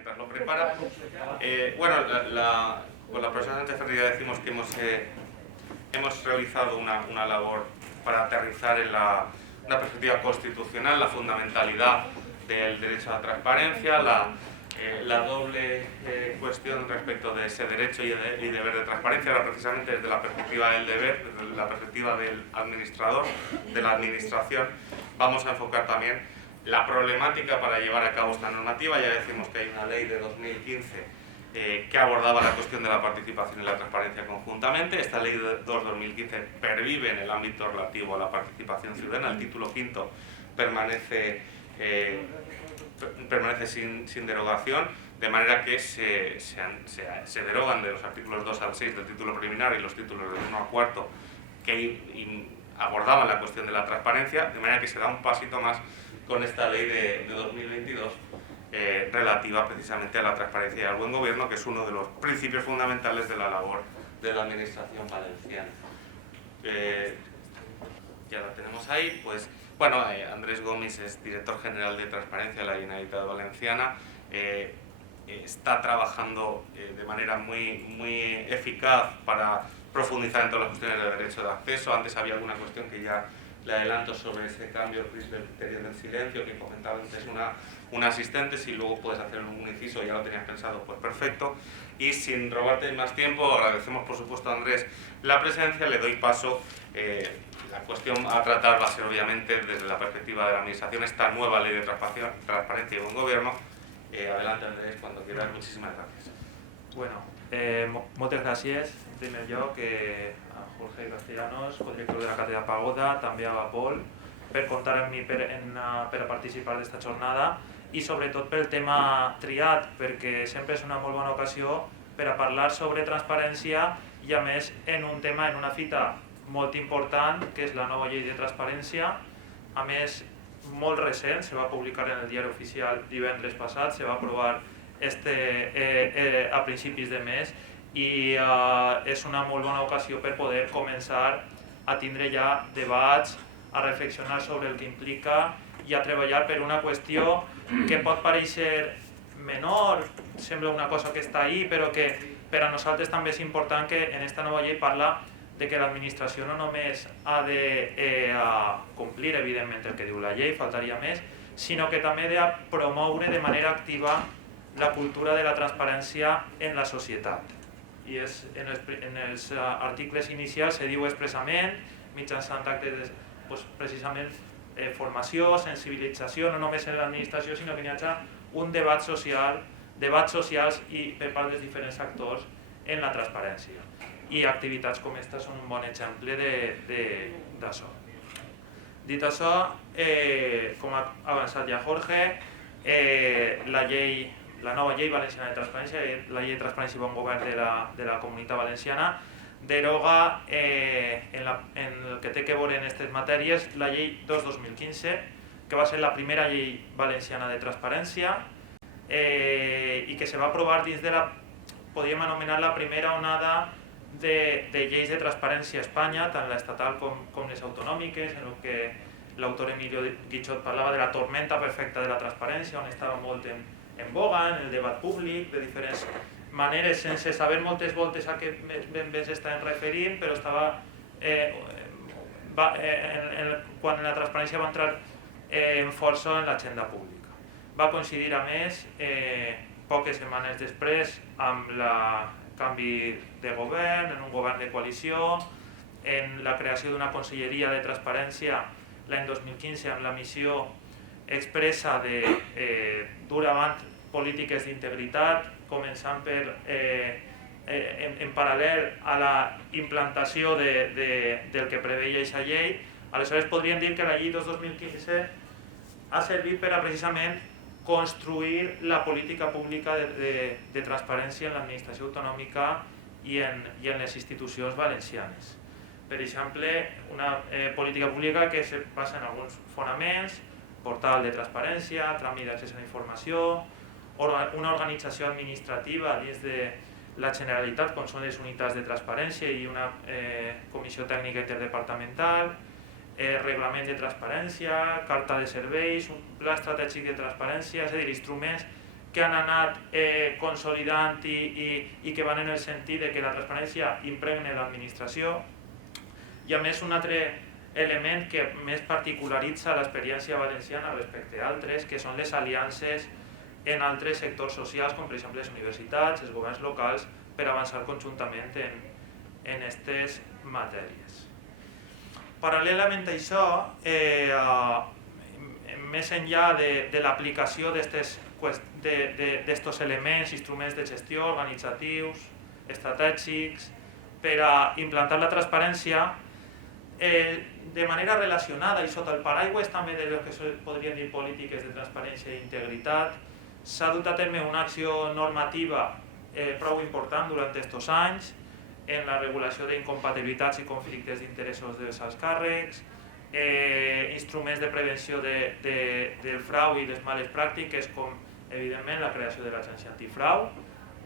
mientras lo prepara. Bueno, con la profesora Sánchez Ferreira decimos que hemos realizado una labor para aterrizar en una perspectiva constitucional la fundamentalidad del derecho a la transparencia, la doble cuestión respecto de ese derecho y deber de transparencia, era precisamente desde la perspectiva del deber, desde la perspectiva del administrador, de la administración. Vamos a enfocar también la problemática para llevar a cabo esta normativa. Ya decimos que hay una ley de 2015 que abordaba la cuestión de la participación y la transparencia conjuntamente. Esta ley de 2015 pervive en el ámbito relativo a la participación ciudadana. El título quinto permanece sin derogación, de manera que se derogan de los artículos 2 al 6 del título preliminar y los títulos del 1 al 4 que abordaban la cuestión de la transparencia, de manera que se da un pasito más con esta ley de 2022 relativa precisamente a la transparencia y al buen gobierno, que es uno de los principios fundamentales de la labor de la administración valenciana. Ya la tenemos ahí. Pues bueno, Andrés Gomis es director general de Transparencia de la Generalitat Valenciana. Está trabajando de manera muy eficaz para profundizar en todas las cuestiones de derecho de acceso. Antes había alguna cuestión que ya le adelanto sobre ese cambio del criterio del silencio que comentaba antes un asistente. Si luego puedes hacer un inciso, ya lo tenías pensado, pues perfecto. Y sin robarte más tiempo, agradecemos por supuesto a Andrés la presencia, le doy paso. La cuestión a tratar va a ser obviamente desde la perspectiva de la administración esta nueva ley de transparencia y buen gobierno. Adelante Andrés, cuando quieras. Muchísimas gracias. Bueno, moltes gràcies. En primer lloc a Jorge Castellanos, codirector de la Càtedra Pagoda, també a Pol, per comptar amb mi per a participar d'esta jornada i sobretot pel tema triat, perquè sempre és una molt bona ocasió per a parlar sobre transparència i a més en un tema, en una fita molt important, que és la nova llei de transparència. A més, molt recent, se va publicar en el diari oficial divendres passat, se va aprovar a principis de mes i és una molt bona ocasió per poder començar a tindre ja debats, a reflexionar sobre el que implica i a treballar per una qüestió que pot parèixer menor, sembla una cosa que està ahí, però que per a nosaltres també és important que en esta nova llei parla de que l'administració no només ha de complir, evidentment, el que diu la llei, faltaria més, sinó que també ha de promoure de manera activa la cultura de la transparència en la societat. I en els articles inicials se diu expressament, mitjançant actes precisament formació, sensibilització, no només en l'administració, sinó que hi hagi un debat social, debats socials i per part dels diferents actors en la transparència. I activitats com aquesta són un bon exemple d'això. Dit això, com ha avançat ja Jorge, la nova llei valenciana de transparència, la llei de transparència i bon govern de la Comunitat Valenciana, deroga en el que té que veure en aquestes matèries la llei 2-2015, que va ser la primera llei valenciana de transparència i que se va aprovar dins de podríem anomenar la primera onada de lleis de transparència a Espanya, tant l'estatal com les autonòmiques, en què l'autor Emilio Guichot parlava de la tormenta perfecta de la transparència, on estava molt en boga, en el debat públic, de diferents maneres, sense saber moltes voltes a què ben bé s'estaven referint, però estava quan la transparència va entrar en força en l'agenda pública. Va coincidir, a més, poques setmanes després amb el canvi de govern, en un govern de coalició, en la creació d'una conselleria de transparència l'any 2015 amb la missió expressa de dur avant polítiques d'integritat, començant en paral·lel a la implantació del que preveia aquesta llei. Aleshores podríem dir que la llei 2-2015 ha servit per a precisament construir la política pública de transparència en l'administració autonòmica i en les institucions valencianes. Per exemple, una política pública que se basa en alguns fonaments, portal de transparència, tràmit d'accés a la informació, una organització administrativa dins de la Generalitat, com són les unitats de transparència i una comissió tècnica interdepartamental, reglament de transparència, carta de serveis, un pla estratègic de transparència, és a dir, instruments que han anat consolidant i que van en el sentit de que la transparència impregne l'administració. I a més un altre element que més particularitza l'experiència valenciana respecte a altres, que són les aliances en altres sectors socials, com per exemple les universitats, els governs locals, per avançar conjuntament en aquestes matèries. Paral·lelament a això, més enllà de l'aplicació d'estos elements, instruments de gestió organitzatius, estratègics, per a implantar la transparència, de manera relacionada i sota el paraigües també de lo que podríem dir polítiques de transparència i integritat, s'ha dut a terme una acció normativa prou important durant aquests anys en la regulació d'incompatibilitats i conflictes d'interessos dels alts càrrecs, instruments de prevenció del frau i les males pràctiques, com evidentment la creació de l'Agència Antifrau,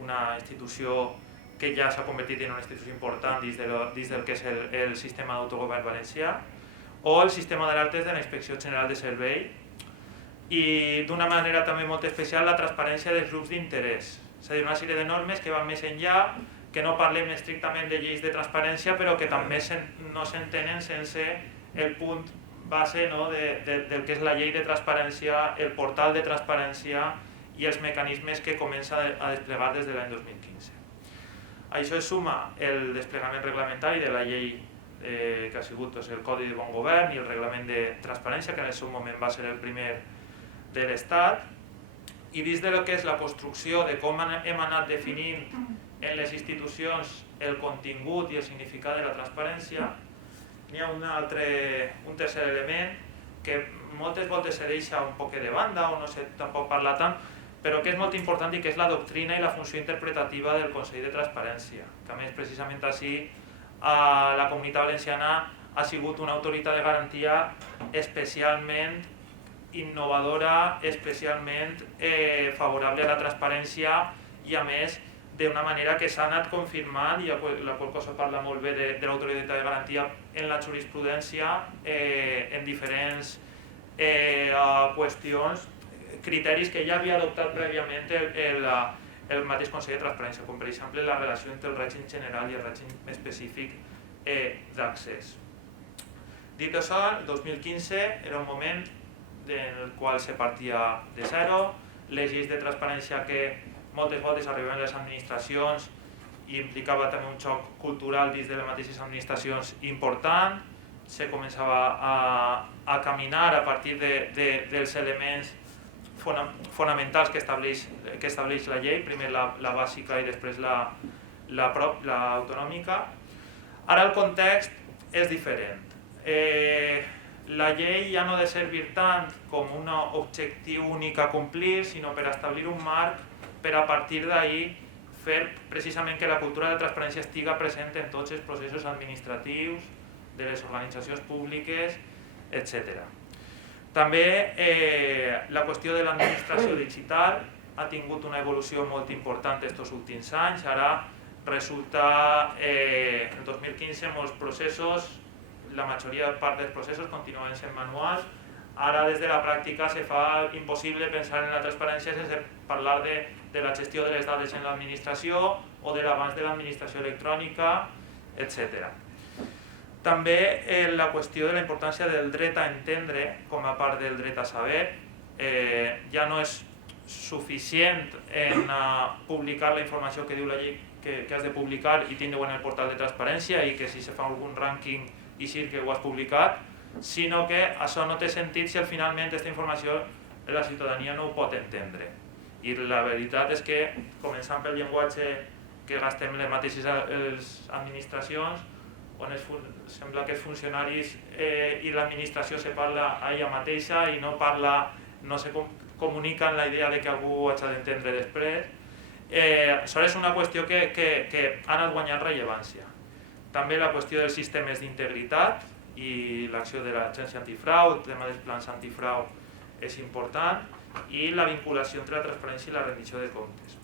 una institució que ja s'ha convertit en una institució important dins del que és el sistema d'autogovern valencià, o el sistema d'alertes de la Inspecció General de Servei, i d'una manera també molt especial la transparència dels grups d'interès, és a dir, una sèrie de normes que van més enllà, que no parlem estrictament de lleis de transparència, però que també no s'entenen sense el punt base del que és la llei de transparència, el portal de transparència i els mecanismes que comença a desplegar des de l'any 2015. A això es suma el desplegament reglamentari de la llei que ha sigut el Codi de Bon Govern i el Reglament de Transparència, que en el seu moment va ser el primer de l'Estat, i dins de lo que és la construcció de com hem anat definint en les institucions el contingut i el significat de la transparència, n'hi ha un tercer element que moltes voltes se deixa un poc de banda o no se tampoc parla tant, però que és molt important i que és la doctrina i la funció interpretativa del Consell de Transparència, que a més precisament així la Comunitat Valenciana ha sigut una autoritat de garantia especialment innovadora, especialment favorable a la transparència i a més d'una manera que s'ha anat confirmant, i la qual cosa parla molt bé de l'autoritat de garantia en la jurisprudència, en diferents qüestions, criteris que ja havia adoptat prèviament el mateix Consell de Transparència, com per exemple la relació entre el règim general i el règim específic d'accés. Dit això, el 2015 era un moment en el qual se partia de zero, les lleis de transparència que moltes voltes arribaven a les administracions i implicava també un xoc cultural dins de les mateixes administracions important, se començava a caminar a partir dels elements fonamentals que estableix la llei, primer la bàsica i després l'autonòmica. Ara el context és diferent. La llei ja no ha de servir tant com un objectiu únic a complir, sinó per establir un marc per a partir d'ahir fer precisament que la cultura de transparència estiga present en tots els processos administratius de les organitzacions públiques, etc. També la qüestió de l'administració digital ha tingut una evolució molt important aquests últims anys. Ara resulta, en 2015, molts processos, la majoria part dels processos continuaven sent manuals. Ara des de la pràctica se fa impossible pensar en la transparència sense parlar de la gestió de les dades en l'administració o de l'avanç de l'administració electrònica, etc. També la qüestió de la importància del dret a entendre com a part del dret a saber. Ja no és suficient en publicar la informació que diu la llei que has de publicar i tindre-ho en el portal de transparència i que si se fa algun rànquing i sí que ho has publicat, sinó que això no té sentit si finalment aquesta informació la ciutadania no ho pot entendre. I la veritat és que, començant pel llenguatge que gastem les mateixes administracions, on sembla que els funcionaris i l'administració se parla a ella mateixa i no se comuniquen la idea de que algú ho ha d'entendre després. Això és una qüestió que ha anat guanyant rellevància. També la qüestió dels sistemes d'integritat i l'acció de l'Agència Antifrau, el tema dels plans antifrau és important, i la vinculació entre la transparència i la rendició de comptes.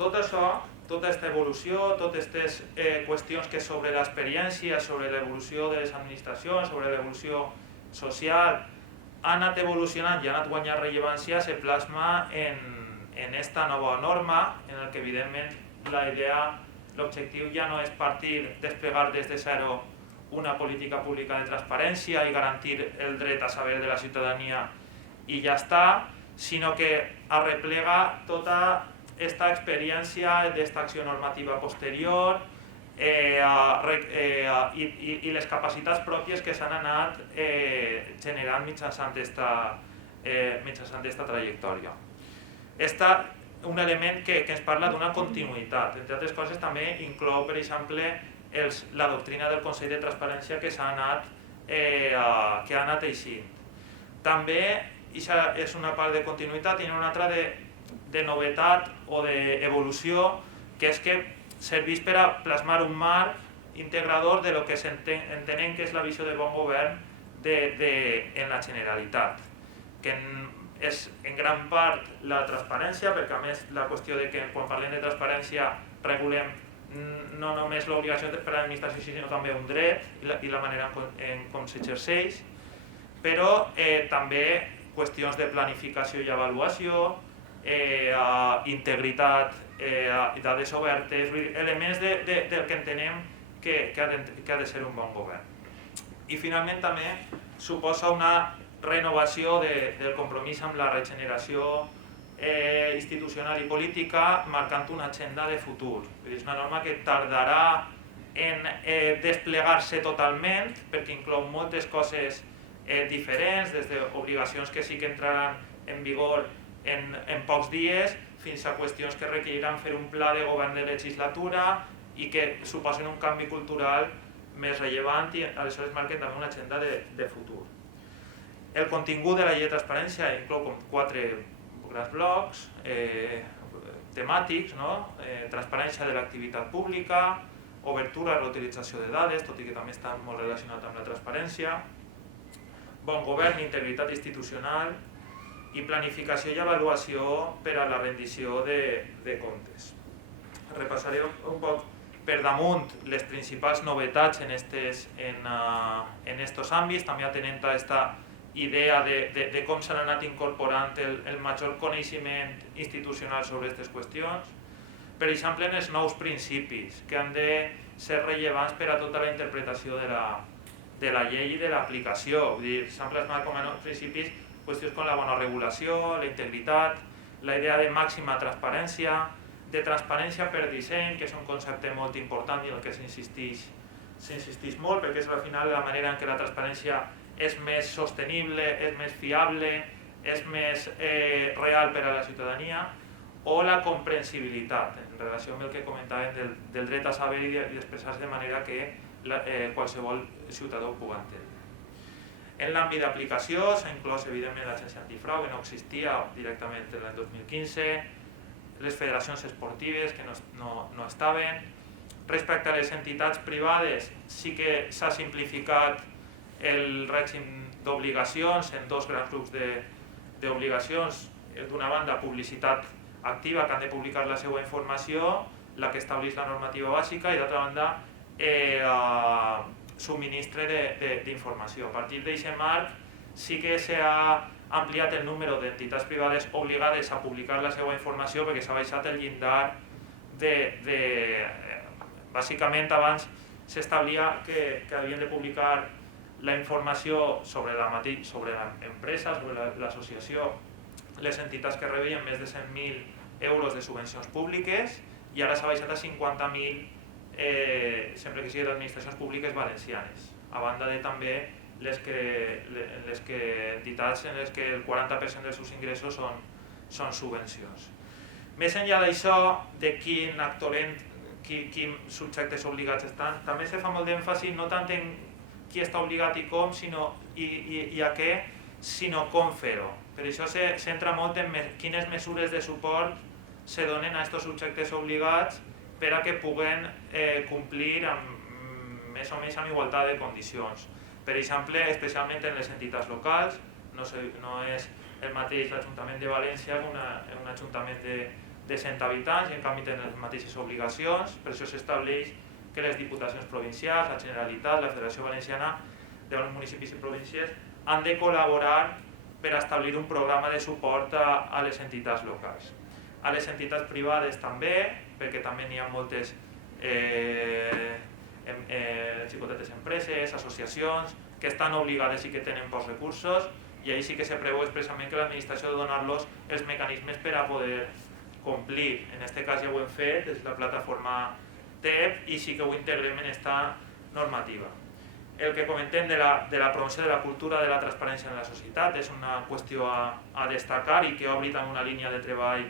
Tot això, tota aquesta evolució, totes aquestes qüestions que sobre l'experiència, sobre l'evolució de les administracions, sobre l'evolució social, ha anat evolucionant i ha anat guanyant rellevància, se plasma en en esta nova norma, en el que evidentment l'objectiu ja no és desplegar des de zero una política pública de transparència i garantir el dret a saber de la ciutadania i ja està, sinó que arreplega tota esta experiència d'esta acció normativa posterior i les capacitats pròpies que s'han anat generant mitjançant esta trajectòria. Un element que ens parla d'una continuïtat. Entre altres coses també inclou, per exemple, la doctrina del Consell de Transparència que ha anat eixint. També, això és una part de continuïtat, i una altra de novetat o d'evolució, que és que serveix per a plasmar un marc integrador de lo que entenem que és la visió de bon govern en la Generalitat, que és en gran part la transparència, perquè a més la qüestió de que quan parlem de transparència regulem no només l'obligació per a l'administració sinó també un dret i la manera en com s'exerceix, però també qüestions de planificació i avaluació, integritat, dades obertes, elements del que entenem que ha de ser un bon govern. I finalment també suposa una renovació del compromís amb la regeneració institucional i política, marcant una agenda de futur. És una norma que tardarà en desplegar-se totalment, perquè inclou moltes coses diferents, des d'obligacions que sí que entraran en vigor en pocs dies, fins a qüestions que requeriran fer un pla de govern de legislatura i que suposen un canvi cultural més rellevant i aleshores marquen també una agenda de futur. El contingut de la llei de transparència inclou 4 grans blocs temàtics, transparència de l'activitat pública, obertura a l'utilització de dades, tot i que també està molt relacionat amb la transparència, bon govern i integritat institucional i planificació i avaluació per a la rendició de comptes. Repassaré un poc per damunt les principals novetats en estos àmbits, també atenent a aquesta idea de com s'han anat incorporant el major coneixement institucional sobre aquestes qüestions. Per exemple, en els nous principis, que han de ser rellevants per a tota la interpretació de la llei i de l'aplicació. S'han plasmat com a nous principis qüestions com la bona regulació, la integritat, la idea de màxima transparència, de transparència per disseny, que és un concepte molt important i en el que s'insisteix molt, perquè és al final la manera en què la transparència és més sostenible, és més fiable, és més real per a la ciutadania, o la comprensibilitat, en relació amb el que comentàvem del dret a saber i d'expressar-se de manera que qualsevol ciutadà ho pugui entendre. En l'àmbit d'aplicació s'ha inclòs evidentment l'agència antifrau, que no existia directament l'any 2015, les federacions esportives que no estaven. Respecte a les entitats privades sí que s'ha simplificat el règim d'obligacions en 2 grans grups d'obligacions. D'una banda, publicitat activa, que han de publicar la seva informació, la que estableix la normativa bàsica, i d'altra banda, subministre d'informació. A partir d'aquest marc sí que s'ha ampliat el número d'entitats privades obligades a publicar la seva informació, perquè s'ha baixat el llindar bàsicament abans s'establia que havien de publicar la informació sobre l'empresa, sobre l'associació, les entitats que rebien més de 100.000 euros de subvencions públiques, i ara s'ha baixat a 50.000 sempre que siguin administracions públiques valencianes, a banda de també entitats en les que el 40% dels seus ingressos són subvencions. Més enllà d'això, de quins subjectes obligats estan, també se fa molt d'èmfasi no tant en qui està obligat i com, i a què, sinó com fer-ho. Per això se centra molt en quines mesures de suport se donen a aquests subjectes obligats per a que puguen complir més o menys amb igualtat de condicions. Per exemple, especialment en les entitats locals, no és el mateix l'Ajuntament de València que un ajuntament de 100 habitants, i en canvi tenen les mateixes obligacions. Per això s'estableix que les diputacions provincials, la Generalitat, la Federació Valenciana de municipis i províncies han de col·laborar per establir un programa de suport a les entitats locals. a les entitats privades també, perquè també n'hi ha moltes xicotetes empreses, associacions, que estan obligades i que tenen pocs recursos, i ahí sí que se preveu expressament que l'administració ha de donar-los els mecanismes per a poder complir. En aquest cas ja ho hem fet des de la plataforma TEP i sí que ho integrem en aquesta normativa. El que comentem de la promoció de la cultura de la transparència en la societat és una qüestió a destacar i que obri també una línia de treball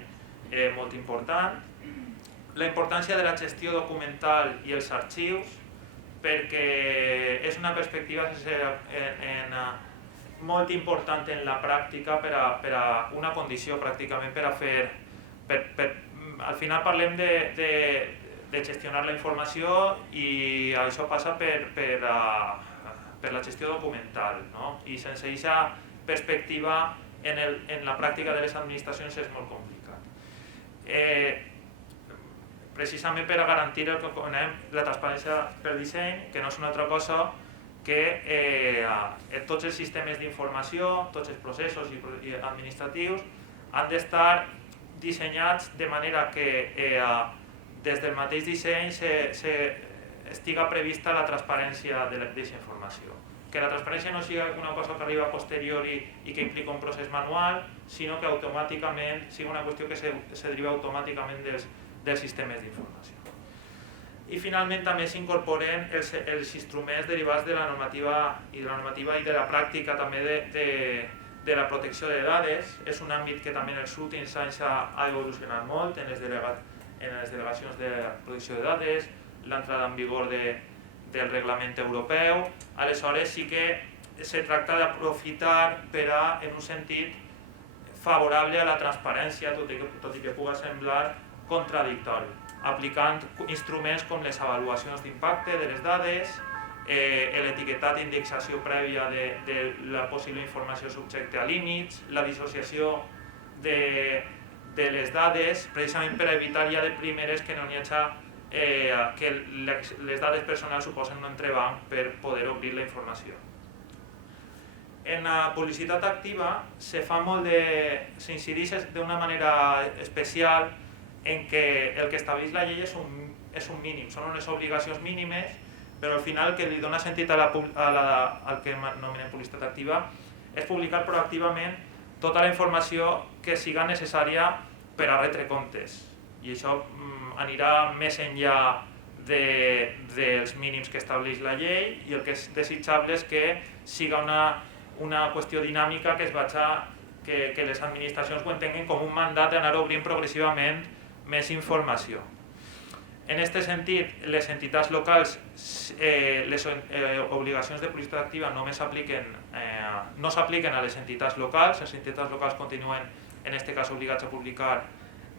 molt important. La importància de la gestió documental i els arxius, perquè és una perspectiva molt important en la pràctica per a una condició pràcticament per a fer... Al final parlem de gestionar la informació i això passa per la gestió documental, no? I sense aquesta perspectiva en la pràctica de les administracions és molt complicat. Precisament per a garantir el que coneguem la transparència per disseny, que no és una altra cosa que tots els sistemes d'informació, tots els processos administratius han d'estar dissenyats de manera que des del mateix disseny estiga prevista la transparència d'aquesta informació. Que la transparència no sigui una cosa que arriba a posteriori i que implica un procés manual, sinó que automàticament sigui una qüestió que se deriva automàticament dels sistemes d'informació. I finalment també s'incorporen els instruments derivats de la normativa i de la pràctica també de la protecció de dades. És un àmbit que també en els últims anys ha evolucionat molt en les delegacions de protecció de dades, l'entrada en vigor del reglament europeu. Aleshores sí que se tracta d'aprofitar per a, en un sentit favorable a la transparència, tot i que pugui semblar contradictori, aplicant instruments com les avaluacions d'impacte de les dades, l'etiquetat d'indexació prèvia de la possible informació subjecte a límits, la dissociació de les dades, precisament per evitar ja de primeres que no n'hi hagi que les dades personals suposen un entrebanc per poder obrir la informació. En la publicitat activa s'incideix d'una manera especial en què el que estableix la llei és un mínim, són unes obligacions mínimes, però al final el que li dona sentit al que anomenem publicitat activa és publicar proactivament tota la informació que siga necessària per a retre comptes. I això anirà més enllà dels mínims que estableix la llei, i el que és desitjable és que siga una qüestió dinàmica que les administracions ho entenguin com un mandat d'anar obrint progressivament més informació. En aquest sentit, les entitats locals, les obligacions de publicitat activa no s'apliquen a les entitats locals. Les entitats locals continuen, en aquest cas, obligats a publicar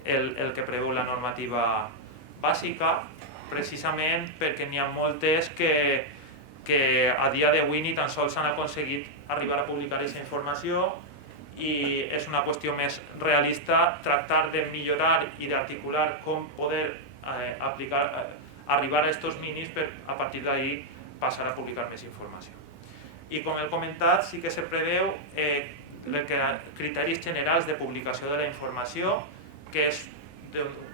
el que preveu la normativa bàsica, precisament perquè n'hi ha moltes que a dia d'avui ni tan sols han aconseguit arribar a publicar aquesta informació, i és una qüestió més realista tractar de millorar i d'articular com poder arribar a aquests mínims per a partir d'ahir passar a publicar més informació. I com he comentat, sí que se preveu criteris generals de publicació de la informació, que és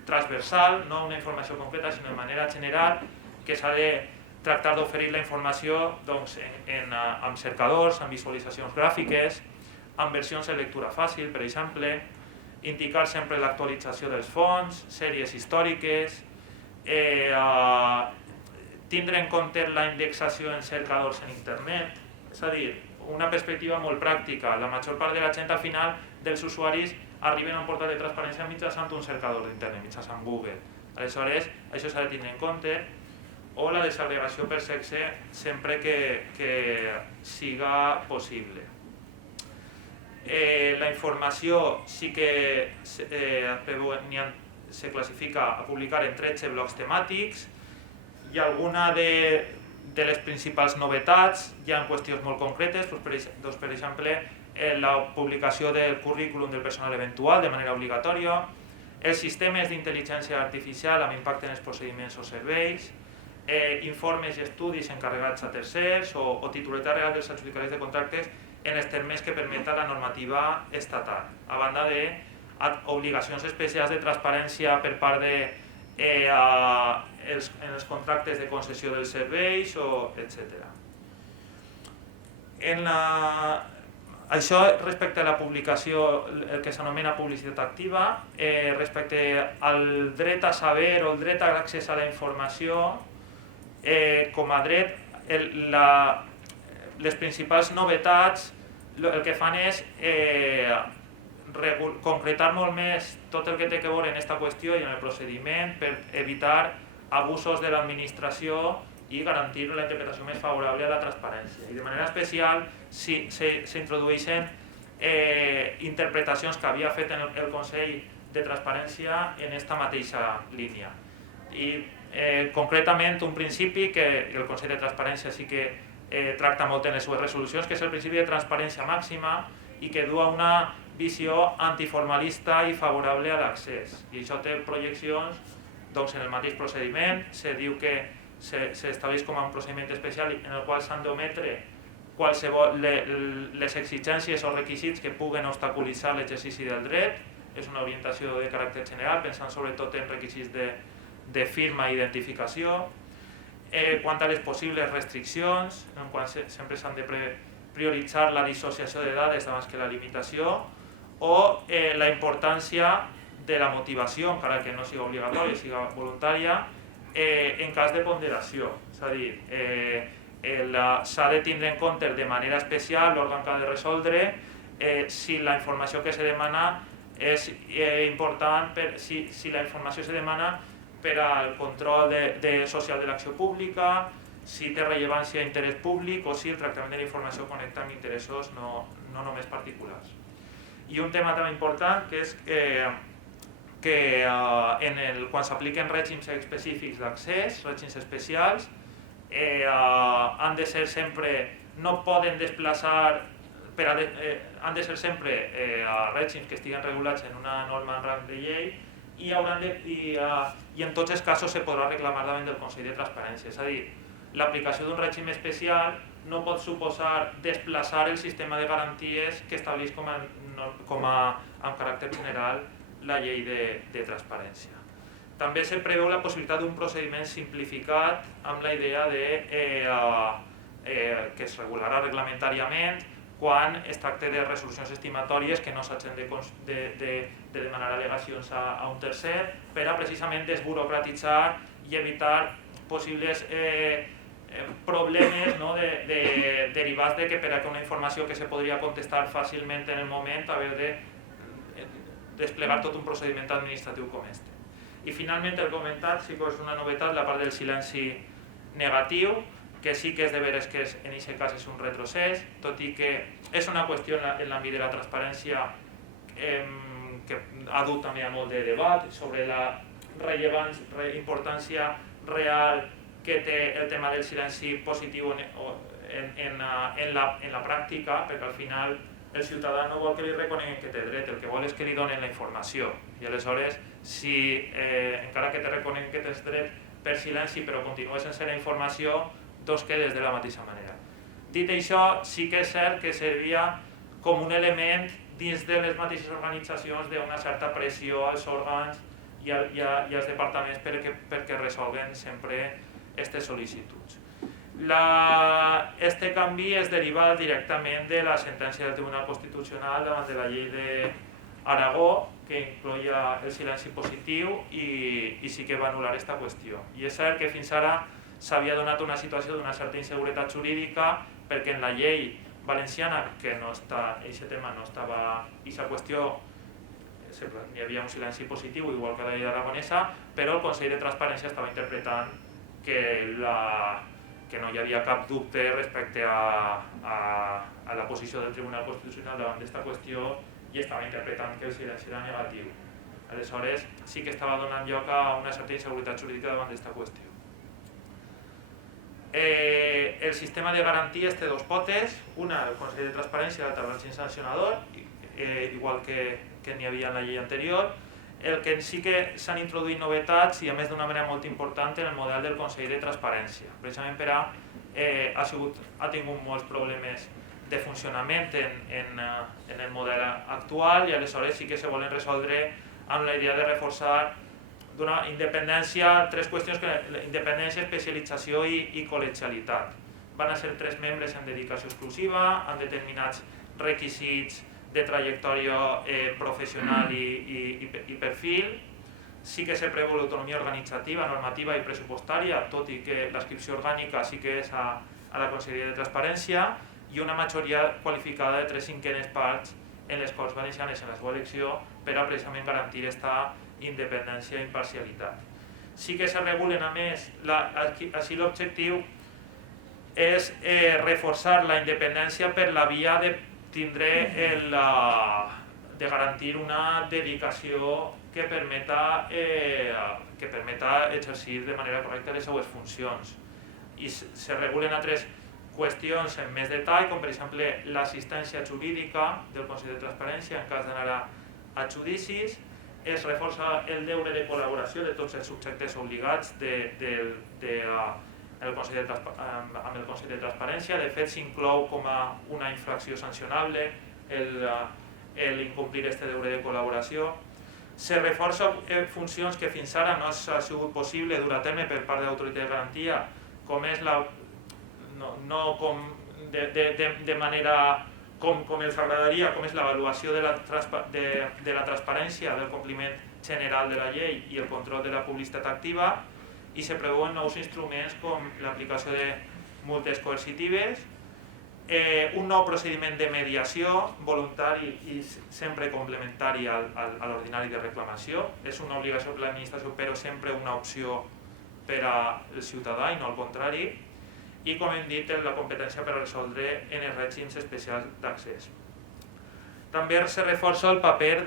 transversal, no una informació concreta, sinó de manera general, que s'ha de tractar d'oferir la informació amb cercadors, amb visualitzacions gràfiques, amb versions de lectura fàcil, per exemple, indicar sempre l'actualització dels fons, sèries històriques, tindre en compte la indexació en cercadors en internet, és a dir, una perspectiva molt pràctica. La major part de la gent al final dels usuaris arriben a un portal de transparència mitjançant un cercador d'internet, mitjançant Google. Aleshores, això s'ha de tenir en compte, o la desagregació per sexe sempre que siga possible. La informació sí que se classifica a publicar en 13 blocs temàtics, i alguna de les principals novetats hi ha qüestions molt concretes, per exemple, la publicació del currículum del personal eventual de manera obligatòria, els sistemes d'intel·ligència artificial amb impacte en els procediments o serveis, informes i estudis encarregats a tercers o titularitat real dels adjudicataris de contractes en els termes que permeta la normativa estatal, a banda de obligacions especials de transparència per part en els contractes de concessió dels serveis, etc. Això respecte a la publicació, el que s'anomena publicitat activa, respecte al dret a saber o el dret a l'accés a la informació, com a dret, les principals novetats el que fan és concretar molt més tot el que té a veure en aquesta qüestió i en el procediment per evitar abusos de l'administració i garantir la interpretació més favorable a la transparència. I de manera especial s'introdueixen interpretacions que havia fet el Consell de Transparència en aquesta mateixa línia. I concretament un principi que el Consell de Transparència sí que tracta molt en les seves resolucions, que és el principi de transparència màxima i que du a una visió antiformalista i favorable a l'accés. I això té projeccions en el mateix procediment. Se diu que s'estableix com a un procediment especial en el qual s'han d'ometre les exigències o requisits que puguen obstaculitzar l'exercici del dret. És una orientació de caràcter general, pensant sobretot en requisits de firma i identificació. Quant a les possibles restriccions, en quant sempre s'han de prioritzar la dissociació de dades abans que la limitació, o la importància de la motivació, encara que no sigui obligatòria, sigui voluntària, en cas de ponderació. És a dir, s'ha de tindre en compte de manera especial l'òrgan que ha de resoldre si la informació que se demana és important, si la informació se demana per al control social de l'acció pública, si té rellevància d'interès públic o si el tractament de la informació connecta amb interessos no només particulars. I un tema també important que és que quan s'apliquen règims específics d'accés, règims especials, han de ser sempre, no poden desplaçar, han de ser sempre règims que estiguen regulats en una norma en rang de llei i en tots els casos se podrà reclamar davant del Consell de Transparència. És a dir, l'aplicació d'un règim especial no pot suposar desplaçar el sistema de garanties que estableix amb caràcter general la llei de transparència. També se preveu la possibilitat d'un procediment simplificat amb la idea que es regularà reglamentàriament quan es tracta de resolucions estimatòries que no s'hagin de demanar al·legacions a un tercer per a precisament desburocratitzar i evitar possibles problemes derivats de que per a una informació que se podria contestar fàcilment en el moment haver de desplegar tot un procediment administratiu com este. I finalment el comentat, sí que és una novetat, la part del silenci negatiu, que sí que és de veres que en aquest cas és un retrocés, tot i que és una qüestió en l'àmbit de la transparència que ha dut també a molt de debat sobre la importància real que té el tema del silenci positiu en la pràctica, perquè al final el ciutadà no vol que li reconeguen que té dret, el que vol és que li donen la informació. I aleshores, si encara que te reconeguen que tens dret per silenci però continues sense la informació, doncs quedes de la mateixa manera. Dit això, sí que és cert que servia com un element dins de les mateixes organitzacions d'una certa pressió als òrgans i als departaments perquè resolguen sempre aquestes sol·licituds. Este canvi es deriva directament de la sentència del Tribunal Constitucional davant de la llei d'Aragó, que incloïa el silenci positiu i sí que va anul·lar aquesta qüestió. I és cert que fins ara s'havia donat una situació d'una certa inseguretat jurídica perquè en la llei valenciana, que aquest tema no estava, aquesta qüestió, hi havia un silenci positiu igual que la llei aragonesa, però el Consell de Transparència estava interpretant que no hi havia cap dubte respecte a la posició del Tribunal Constitucional davant d'aquesta qüestió i estava interpretant que el silenci era negatiu. Aleshores, sí que estava donant lloc a una certa inseguretat jurídica davant d'aquesta qüestió. El sistema de garanties té dos potes, una el Consell de Transparència i l'altre el règim sancionador, igual que n'hi havia en la llei anterior. El que sí que s'han introduït novetats i a més d'una manera molt important en el model del Consell de Transparència. Precisament per ha tingut molts problemes de funcionament en el model actual, i aleshores sí que se volen resoldre amb la idea de reforçar d'una independència, tres qüestions: independència, especialització i col·legialitat. Van a ser 3 membres en dedicació exclusiva, amb determinats requisits de trajectòria professional i perfil. Sí que se preveu l'autonomia organitzativa, normativa i pressupostària, tot i que l'adscripció orgànica sí que és a la Conselleria de Transparència, i una majoria qualificada de 3/5 parts en les Corts Valencianes en la seva elecció per a precisament garantir aquesta independència i imparcialitat. Sí que se regulen, a més, així l'objectiu és reforçar la independència per la via de tindre de garantir una dedicació que permeta exercir de manera correcta les seues funcions. I se regulen altres qüestions en més detall, com per exemple l'assistència jurídica del Consell de Transparència en cas d'anar a judicis. Es reforça el deure de col·laboració de tots els subjectes obligats amb el Consell de Transparència. De fet, s'inclou com a una infracció sancionable l'incomplir aquest deure de col·laboració. Se reforça funcions que fins ara no ha sigut possible dur a terme per part de l'autoritat de garantia, com és de manera com els agradaria, com és l'avaluació de la transparència, del compliment general de la llei i el control de la publicitat activa, i se preveuen nous instruments com l'aplicació de multes coercitives, un nou procediment de mediació voluntari i sempre complementari a l'ordinari de reclamació. És una obligació per l'administració, però sempre una opció per al ciutadà i no al contrari. I, com hem dit, la competència per a resoldre en els règims especials d'accés. També se reforça el paper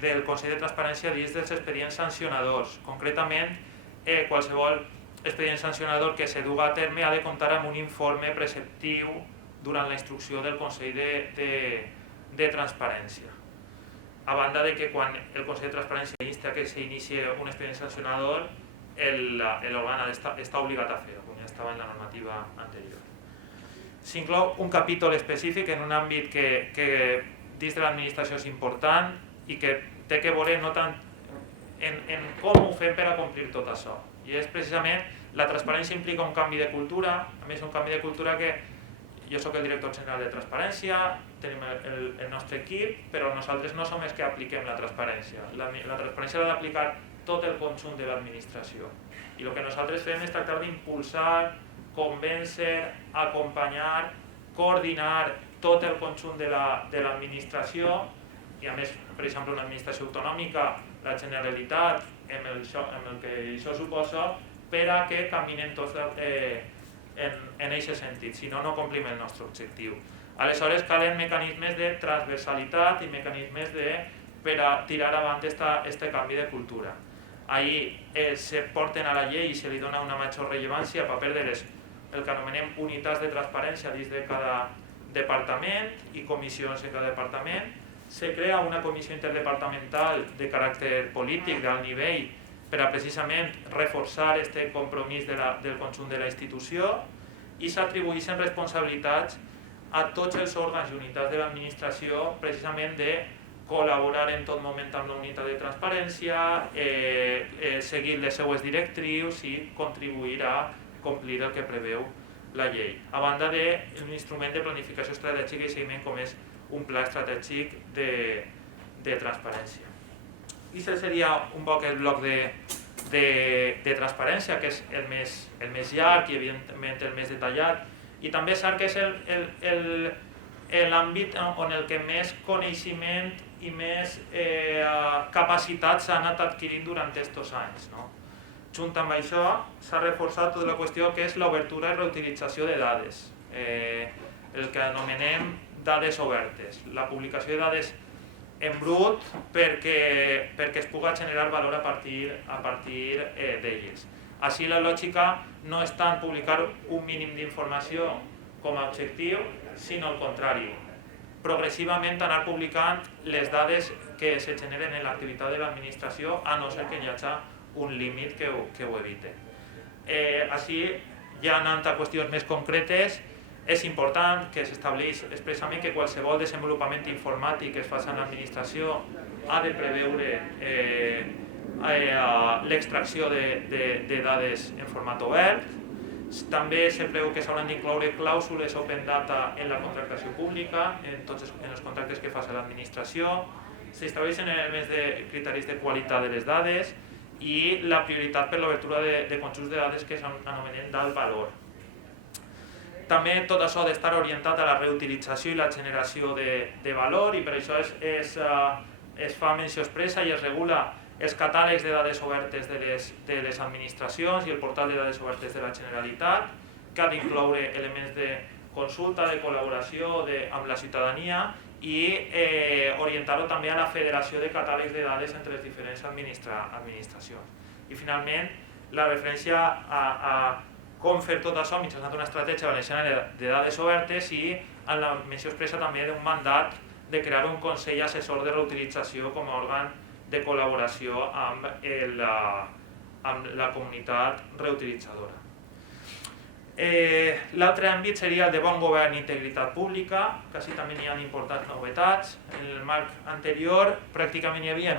del Consell de Transparència dins dels expedients sancionadors. Concretament, qualsevol expedient sancionador que se duga a terme ha de comptar amb un informe preceptiu durant la instrucció del Consell de Transparència. A banda de que quan el Consell de Transparència insta que s'inici un expedient sancionador, l'òrgan està obligat a fer-ho, com ja estava en la normativa anterior. S'inclou un capítol específic en un àmbit que dins de l'administració és important i que té que veure no tant en com ho fem per a complir tot això. I és precisament, la transparència implica un canvi de cultura, a més un canvi de cultura que jo soc el director general de Transparència, tenim el nostre equip, però nosaltres no som els que apliquem la transparència. La transparència l'ha d'aplicar tot el conjunt de l'administració. I el que nosaltres fem és tractar d'impulsar, convèncer, acompanyar, coordinar tot el conjunt de l'administració, i a més, per exemple, una administració autonòmica, la Generalitat, amb el que això suposa, per a que caminen tots en aquest sentit, si no, no complim el nostre objectiu. Aleshores, calen mecanismes de transversalitat i mecanismes per a tirar avant aquest canvi de cultura. Ahir se porten a la llei i se li dona una major rellevància al paper de el que anomenem unitats de transparència dins de cada departament i comissions en cada departament. Se crea una comissió interdepartamental de caràcter polític d'alt nivell per a precisament reforçar aquest compromís del conjunt de la institució, i s'atribueixen responsabilitats a tots els òrgans i unitats de l'administració precisament de col·laborar en tot moment amb la unitat de transparència, seguir les seues directrius i contribuir a complir el que preveu la llei. A banda d'un instrument de planificació estratègica i seguiment com és un pla estratègic de transparència. I aquest seria un poc el bloc de transparència, que és el més llarg i evidentment el més detallat, i també sap que és l'àmbit on el que més coneixement i més capacitats s'han anat adquirint durant aquests anys. Junt amb això s'ha reforçat tota la qüestió que és l'obertura i reutilització de dades, el que anomenem dades obertes, la publicació de dades en brut perquè es pugui generar valor a partir d'elles. Així la lògica no és tant publicar un mínim d'informació com a objectiu, sinó al contrari, progressivament anar publicant les dades que se generen en l'activitat de l'administració, a no ser que hi hagi un límit que ho evite. Així, ja anant a qüestions més concretes, És important que s'estableix expressament que qualsevol desenvolupament informàtic que es faci en l'administració ha de preveure l'extracció de dades en format obert. També se preveu que s'hauran d'incloure clàusules open data en la contractació pública, en els contractes que faci l'administració. S'estableixen elements de criteris de qualitat de les dades i la prioritat per l'obertura de conjunts de dades que s'anomenen d'alt valor. També tot això ha d'estar orientat a la reutilització i la generació de valor, i per això es fa menció expressa i es regula els catàlegs de dades obertes de les administracions i el portal de dades obertes de la Generalitat, que ha d'incloure elements de consulta, de col·laboració amb la ciutadania i orientar-ho també a la federació de catàlegs de dades entre les diferents administracions. I finalment, la referència a com fer tot això mitjançant una estratègia valenciana de dades obertes i en la menció expressa també d'un mandat de crear un Consell Assessor de Reutilització com a òrgan de col·laboració amb la comunitat reutilitzadora. L'altre àmbit seria el de bon govern i integritat pública, que així també hi ha importants novetats. En el marc anterior pràcticament hi havia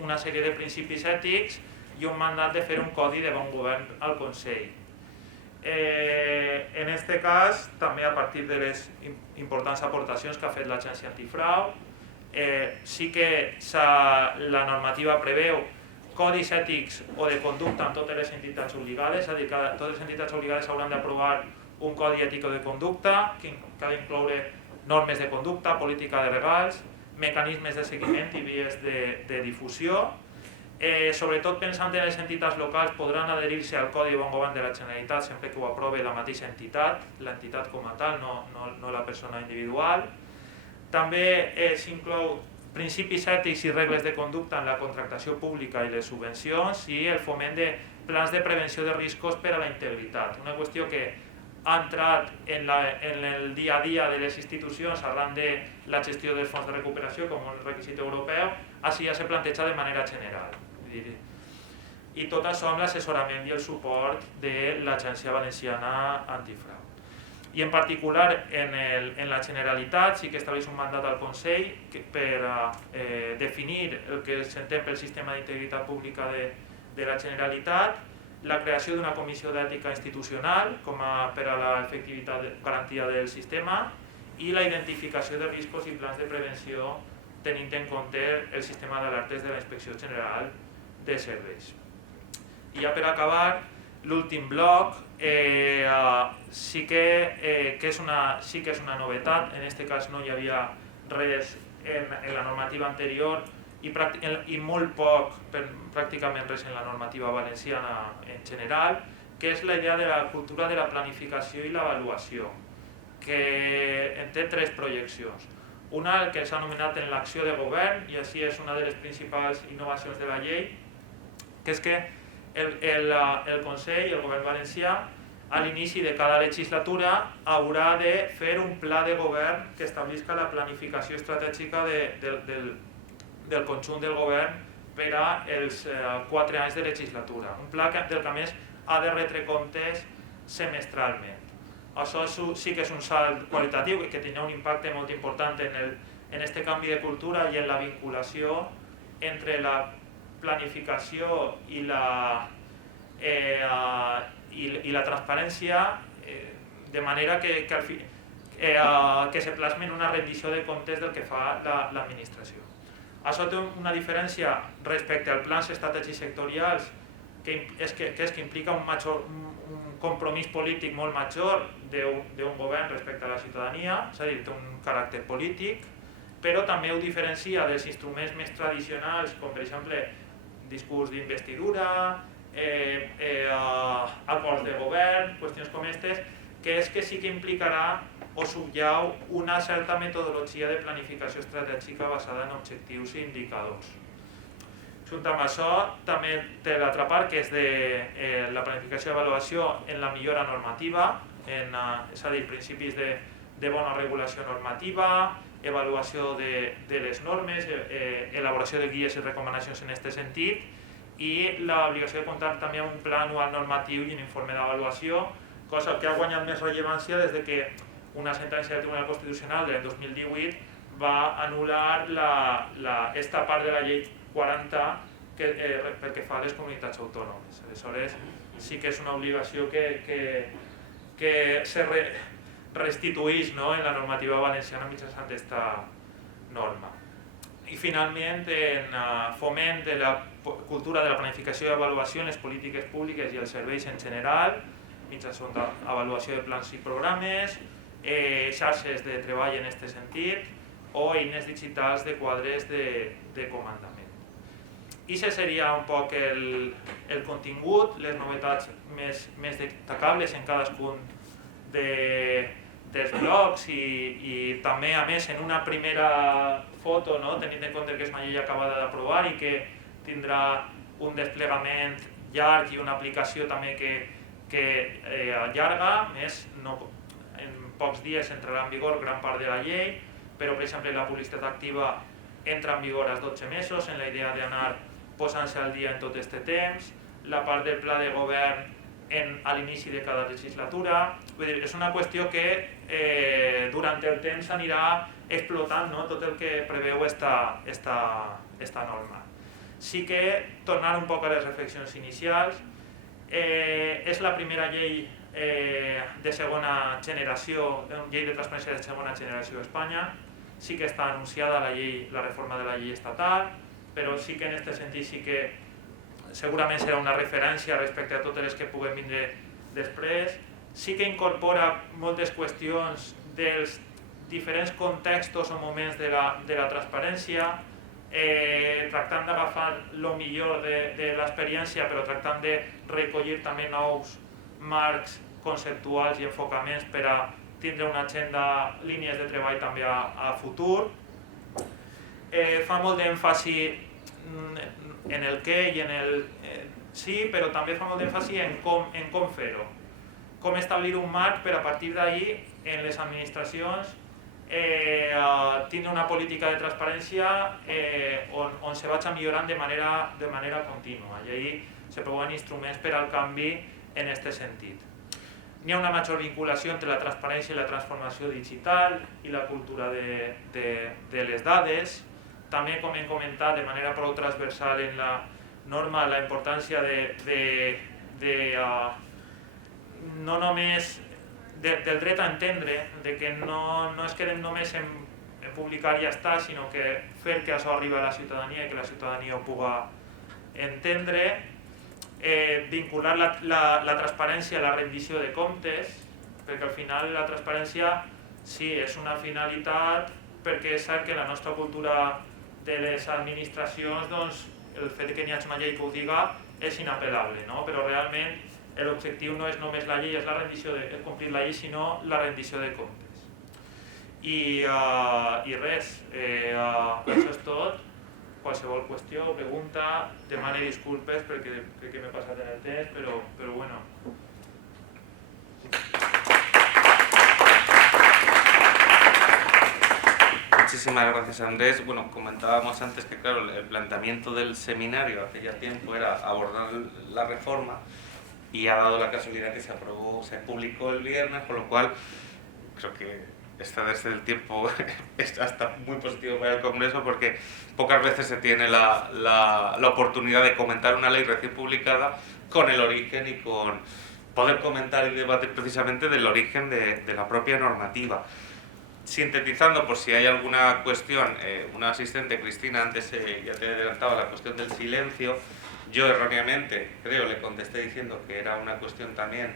una sèrie de principis ètics i un mandat de fer un codi de bon govern al Consell. En aquest cas, també a partir de les importants aportacions que ha fet l'Agència Antifrau, sí que la normativa preveu codis ètics o de conducta en totes les entitats obligades, és a dir, que totes les entitats obligades hauran d'aprovar un codi ètic de conducta que ha d'incloure normes de conducta, política de regals, mecanismes de seguiment i vies de difusió. Sobretot pensant en les entitats locals, podran adherir-se al Codi de Bon Govern de la Generalitat sempre que ho aprove la mateixa entitat, l'entitat com a tal, no la persona individual. També s'inclou principis ètics i regles de conducta en la contractació pública i les subvencions i el foment de plans de prevenció de riscos per a la integritat. Una qüestió que ha entrat en el dia a dia de les institucions arran de la gestió dels fons de recuperació com un requisit europeu, així ja se planteja de manera general. I tot això amb l'assessorament i el suport de l'Agència Valenciana Antifrau. I en particular en la Generalitat sí que estableix un mandat al Consell per definir el que s'entén pel sistema d'integritat pública de la Generalitat, la creació d'una comissió d'ètica institucional per a l'efectivitat garantia del sistema i la identificació de riscos i plans de prevenció tenint en compte el sistema d'alertes de la Inspecció General de Serveis. I ja per acabar, l'últim bloc sí que és una novetat, en aquest cas no hi havia res en la normativa anterior i molt poc, pràcticament res en la normativa valenciana en general, que és la idea de la cultura de la planificació i l'avaluació, que té tres projeccions. Una que s'ha anomenat en l'acció de govern, i així és una de les principals innovacions de la llei, que és que el Consell, el Govern valencià, a l'inici de cada legislatura haurà de fer un pla de govern que establisca la planificació estratègica del conjunt del govern per als 4 anys de legislatura. Un pla del que a més ha de retre comptes semestralment. Això sí que és un salt qualitatiu que tindrà un impacte molt important en aquest canvi de cultura i en la vinculació entre la planificació i la transparència, de manera que se plasmi en una rendició de comptes del que fa l'administració. Això té una diferència respecte als plans estratègics sectorials, que implica un compromís polític molt major d'un govern respecte a la ciutadania, és a dir, té un caràcter polític, però també ho diferencia dels instruments més tradicionals, com per exemple discurs d'investidura, acords de govern, qüestions com aquestes, que és que sí que implicarà o subllau una certa metodologia de planificació estratègica basada en objectius i indicadors. Junt amb això, també té l'altra part, que és de la planificació i avaluació en la millora normativa, és a dir, principis de bona regulació normativa, avaluació de les normes, elaboració de guies i recomanacions en aquest sentit, i l'obligació de comptar també amb un pla anual normatiu i un informe d'avaluació, cosa que ha guanyat més rellevància des que una sentència del Tribunal Constitucional del 2018 va anul·lar esta part de la llei 40 pel que fa a les comunitats autònomes. Aleshores, sí que és una obligació que se restituís, ¿no?, en la normativa valenciana mitjançant aquesta norma. I finalment, en foment de la cultura de la planificació i avaluació en les polítiques públiques i els serveis en general, mitjançant avaluació de plans i programes, xarxes de treball en aquest sentit o eines digitals de quadres de comandament. I això seria un poc el contingut, les novetats més destacables en cadascun dels blocs i també, a més, en una primera foto, no?, tenint en compte que és una llei acabada d'aprovar i que tindrà un desplegament llarg i una aplicació també que allarga, més en pocs dies entrarà en vigor gran part de la llei, però per exemple la publicitat activa entra en vigor als 12 mesos en la idea d'anar posant-se al dia en tot aquest temps, la part del pla de govern a l'inici de cada legislatura. Vull dir, és una qüestió que durant el temps anirà explotant, no?, tot el que preveu esta norma. Sí que, tornar un poc a les reflexions inicials, és la primera llei de segona generació, llei de transparència de segona generació a Espanya. Sí que està anunciada la reforma de la llei estatal, però sí que en aquest sentit sí que segurament serà una referència respecte a totes les que puguem vindre després. Sí que incorpora moltes qüestions dels diferents contextos o moments de la transparència, tractant d'agafar el millor de l'experiència, però tractant de recollir també nous marcs conceptuals i enfocaments per a tindre una agenda, línies de treball també a futur. Fa molt d'èmfasi en el què i en el sí, però també fa molt d'èmfasi en com fer-ho. Com establir un marc per a partir d'ahir en les administracions tindre una política de transparència on se vagi millorant de manera contínua. I ahir se proven instruments per al canvi en aquest sentit. N'hi ha una major vinculació entre la transparència i la transformació digital i la cultura de les dades. També, com hem comentat, de manera prou transversal en la norma, la importància no només del dret a entendre, de que no es quedem només en publicar i ja està, sinó que fer que això arribi a la ciutadania i que la ciutadania ho pugui entendre. Vincular la transparència a la rendició de comptes, perquè al final la transparència sí, és una finalitat, perquè és cert que la nostra cultura de les administracions, doncs, el fet que n'hi hagi una llei que ho diga és inapel·lable, no? Però realment l'objectiu no és només la llei, és la rendició de complir la llei, sinó la rendició de comptes. I res, això és tot. Qualsevol qüestió o pregunta, demane disculpes perquè crec que m'he passat en el temps, però bueno. Muchísimas gracias, Andrés. Bueno, comentábamos antes que, claro, el planteamiento del seminario hace ya tiempo era abordar la reforma y ha dado la casualidad que se publicó el viernes, con lo cual creo que está desde el tiempo es hasta muy positivo para el Congreso, porque pocas veces se tiene la oportunidad de comentar una ley recién publicada con el origen y con poder comentar y debatir precisamente del origen de la propia normativa. Sintetizando, por si hay alguna cuestión, una asistente, Cristina, antes ya te adelantaba la cuestión del silencio. Yo erróneamente, creo, le contesté diciendo que era una cuestión también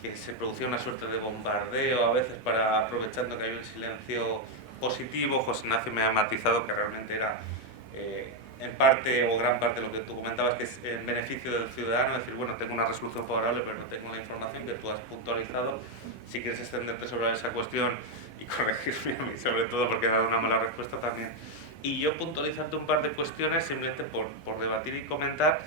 que se producía una suerte de bombardeo a veces aprovechando que había un silencio positivo. José Ignacio me ha matizado que realmente era en parte o gran parte lo que tú comentabas, que es en beneficio del ciudadano, es decir, bueno, tengo una resolución favorable pero no tengo la información que tú has puntualizado. Si quieres extenderte sobre esa cuestión y corregirme a mí sobre todo porque he dado una mala respuesta también. Y yo puntualizarte un par de cuestiones simplemente por debatir y comentar.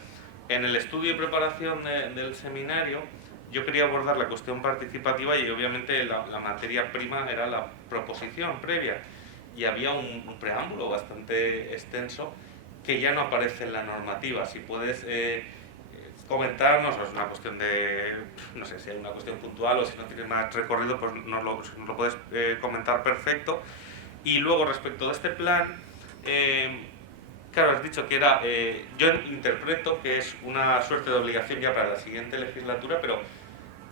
En el estudio y preparación del seminario yo quería abordar la cuestión participativa y obviamente la materia prima era la proposición previa y había un preámbulo bastante extenso que ya no aparece en la normativa. Si puedes comentarnos, o es una cuestión de, no sé si hay una cuestión puntual o si no tiene más recorrido, pues nos lo puedes comentar perfecto. Y luego respecto de este plan, claro, has dicho que era, yo interpreto que es una suerte de obligación ya para la siguiente legislatura, pero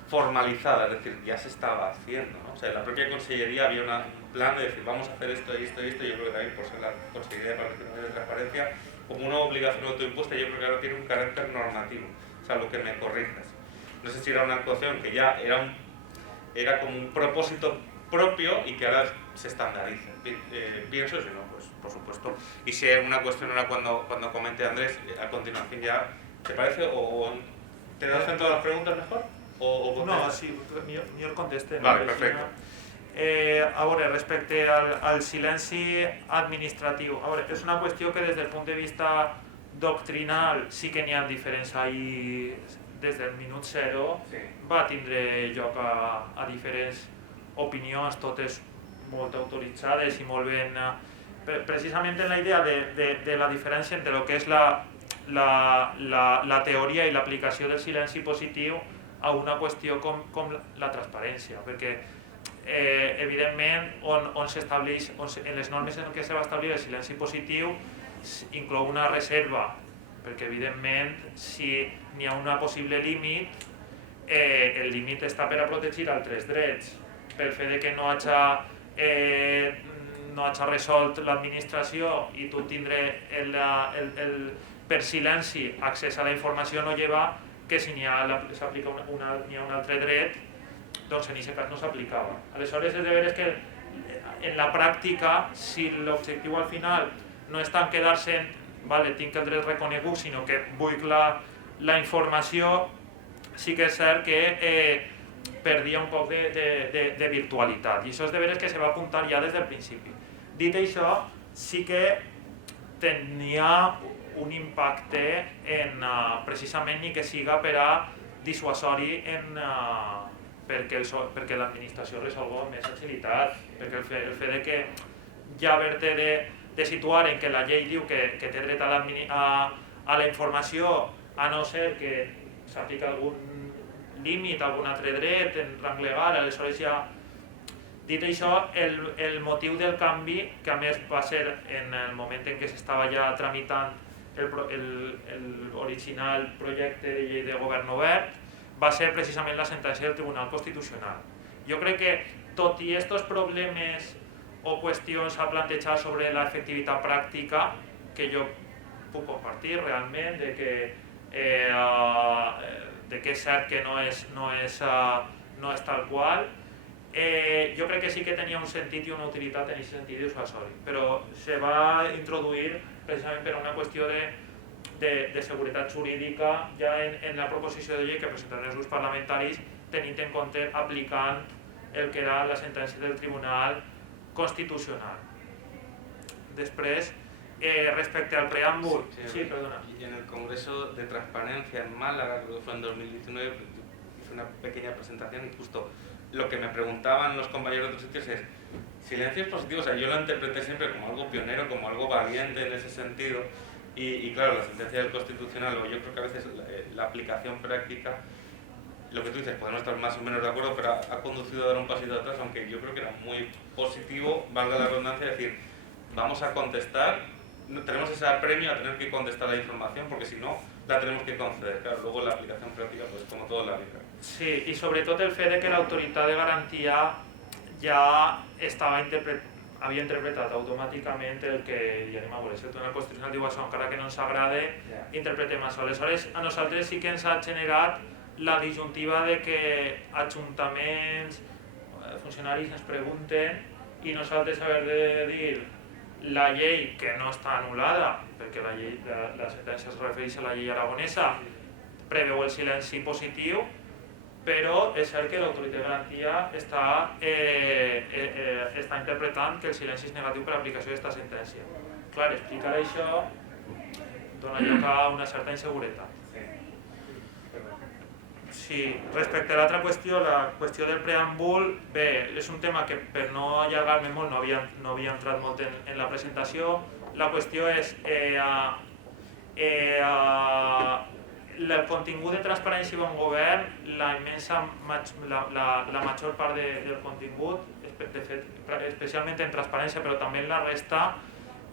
formalizada, es decir, ya se estaba haciendo, ¿no? O sea, en la propia Consellería había un plan de decir, vamos a hacer esto y esto y esto. Yo creo que también por ser la Consellería de Participación y Transparencia, como una obligación autoimpuesta, yo creo que ahora tiene un carácter normativo, o sea, lo que me corrijas. No sé si era una actuación que ya era como un propósito propio y que ahora se estandariza. Pienso, si no, pues por supuesto. Y si una cuestión era cuando comente Andrés, a continuación ya, ¿te parece? ¿O te das en todas las preguntas mejor? No, sí, millor conteste. Vale, perfecte. A veure, respecte al silenci administratiu, a veure, és una qüestió que des del punt de vista doctrinal sí que n'hi ha diferents ahir, des del minut zero sí. Va tindre lloc a diferents opinions, totes molt autoritzades i molt ben... Precisament en la idea de la diferència entre el que és la teoria i l'aplicació del silenci positiu a una qüestió com la transparència, perquè evidentment on s'estableix, en les normes en què se va establir el silenci positiu inclou una reserva, perquè evidentment si n'hi ha un possible límit, el límit està per a protegir altres drets, pel fet de que no hagi resolt l'administració i tu tindre per silenci accés a la informació no lleva que si s'aplica un altre dret, doncs en aquest cas no s'aplicava. Aleshores, és de veres que en la pràctica, si l'objectiu al final no és tant quedar-se en vale, tinc el dret reconegut, sinó que vull la informació, sí que és cert que perdia un poc de virtualitat. I això és de veres que se va apuntar ja des del principi. Dit això, sí que tenia un impacte precisament ni que siga per a dissuasori perquè l'administració resolgui amb més agilitat, perquè el fet de que ja haver-te de situar en que la llei diu que té dret a la informació, a no ser que s'aplica algun límit, algun altre dret en rang legal, aleshores ja... Dit això, el motiu del canvi, que a més va ser en el moment en què s'estava ja tramitant l'original projecte de llei de govern obert, va ser precisament la sentència del Tribunal Constitucional. Jo crec que, tot i aquests problemes o qüestions a plantejar sobre l'efectivitat pràctica, que jo puc compartir realment, de que és cert que no és tal qual, jo crec que sí que tenia un sentit i una utilitat en aquest sentit dissuasori, però se va introduir precisament per una qüestió de seguretat jurídica ja en la proposició de llei que presentaran els grups parlamentaris, tenint en compte aplicant el que era la sentència del Tribunal Constitucional. Després, respecte al preàmbul... Sí, perdona. En el Congreso de Transparencia en Málaga, creo que fue en 2019, hice una pequeña presentación y justo lo que me preguntaban los compañeros de otros sitios es silencios positivos. O sea, yo lo interpreté siempre como algo pionero, como algo valiente en ese sentido. Y claro, la sentencia del Constitucional, o yo creo que a veces la aplicación práctica, lo que tú dices, podemos estar más o menos de acuerdo, pero ha conducido a dar un pasito atrás, aunque yo creo que era muy positivo, valga la redundancia, decir, vamos a contestar, tenemos ese apremio a tener que contestar la información, porque si no, la tenemos que conceder. Claro, luego la aplicación práctica, pues como todo en la vida. Sí, i sobretot el fet que l'autoritat de garantia ja havia interpretat automàticament el que, ja anem a veure, si el Tribunal Constitucional diu això, encara que no ens agrada, interpretem això. Aleshores, a nosaltres sí que ens ha generat la disjuntiva de que ajuntaments, funcionaris ens pregunten i nosaltres haver de dir la llei que no està anul·lada, perquè la sentència es refereix a la llei aragonesa, preveu el silenci positiu, però és cert que l'autoritat de garantia està interpretant que el silenci és negatiu per l'aplicació d'aquesta sentència. Clar, explicar això dona lloc a una certa inseguretat. Sí, respecte a l'altra qüestió, la qüestió del preàmbul, bé, és un tema que per no allargar-me molt no havia entrat molt en la presentació. La qüestió és el contingut de transparència i bon govern, la major part del contingut, de fet, especialment en transparència, però també en la resta,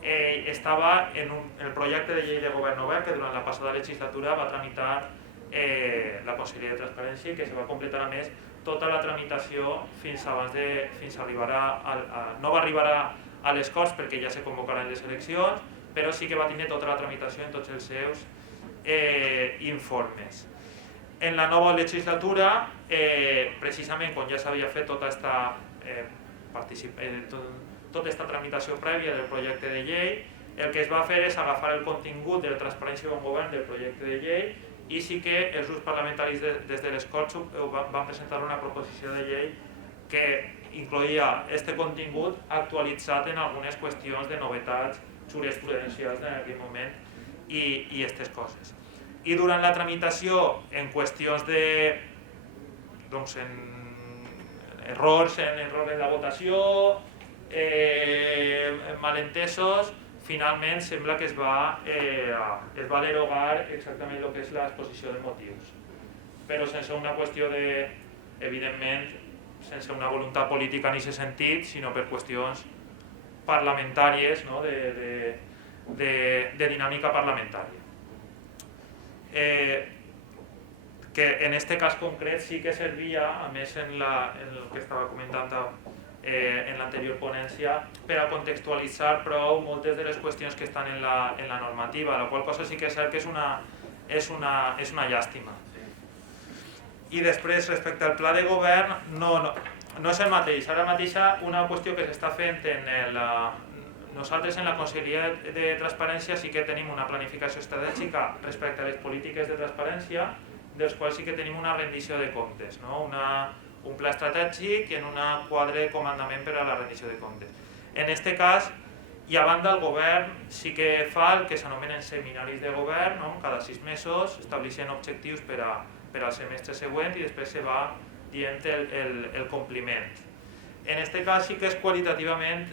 estava en el projecte de llei de govern obert que durant la passada legislatura va tramitar la Conselleria de Transparència i que se va completar a més tota la tramitació fins a arribar no va arribar a les Corts perquè ja se convocaran les eleccions, però sí que va tenir tota la tramitació en tots els seus informes. En la nova legislatura, precisament quan ja s'havia fet tota aquesta tramitació prèvia del projecte de llei, el que es va fer és agafar el contingut de la transparència i bon govern del projecte de llei i sí que els grups parlamentaris des de les Corts van presentar una proposició de llei que incloïa aquest contingut actualitzat en algunes qüestions de novetats jurisprudencials en aquell moment i aquestes coses. I durant la tramitació, en qüestions de errors en la votació, malentesos, finalment sembla que es va derogar exactament el que és l'exposició de motius, però sense una qüestió de, evidentment, sense una voluntat política en aquest sentit, sinó per qüestions parlamentàries, no? de dinàmica parlamentària. Que en aquest cas concret sí que servia, a més en el que estava comentant en l'anterior ponència, per a contextualitzar prou moltes de les qüestions que estan en la normativa, la qual cosa sí que és cert que és una llàstima. I després, respecte al pla de govern, no és el mateix. Ara mateix una qüestió que s'està fent nosaltres en la Conselleria de Transparència sí que tenim una planificació estratègica respecte a les polítiques de transparència, dels quals sí que tenim una rendició de comptes, no? Un pla estratègic en un quadre de comandament per a la rendició de comptes. En aquest cas, i a banda el govern sí que fa el que s'anomenen seminaris de govern, no? Cada 6 mesos estableixen objectius per al semestre següent i després se va dient el compliment. En aquest cas sí que és qualitativament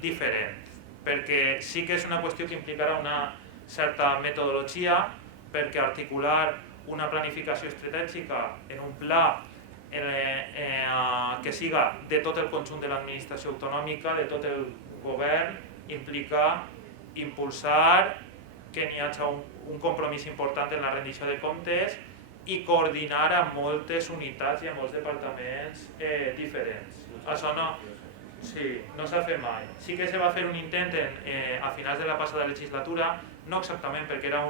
diferent, perquè sí que és una qüestió que implicarà una certa metodologia, perquè articular una planificació estratègica en un pla que siga de tot el conjunt de l'administració autonòmica, de tot el govern, implica impulsar que n'hi hagi un compromís important en la rendició de comptes i coordinar amb moltes unitats i amb molts departaments diferents. Això no s'ha fet mai. Sí que se va fer un intent a finals de la passada legislatura, no exactament perquè era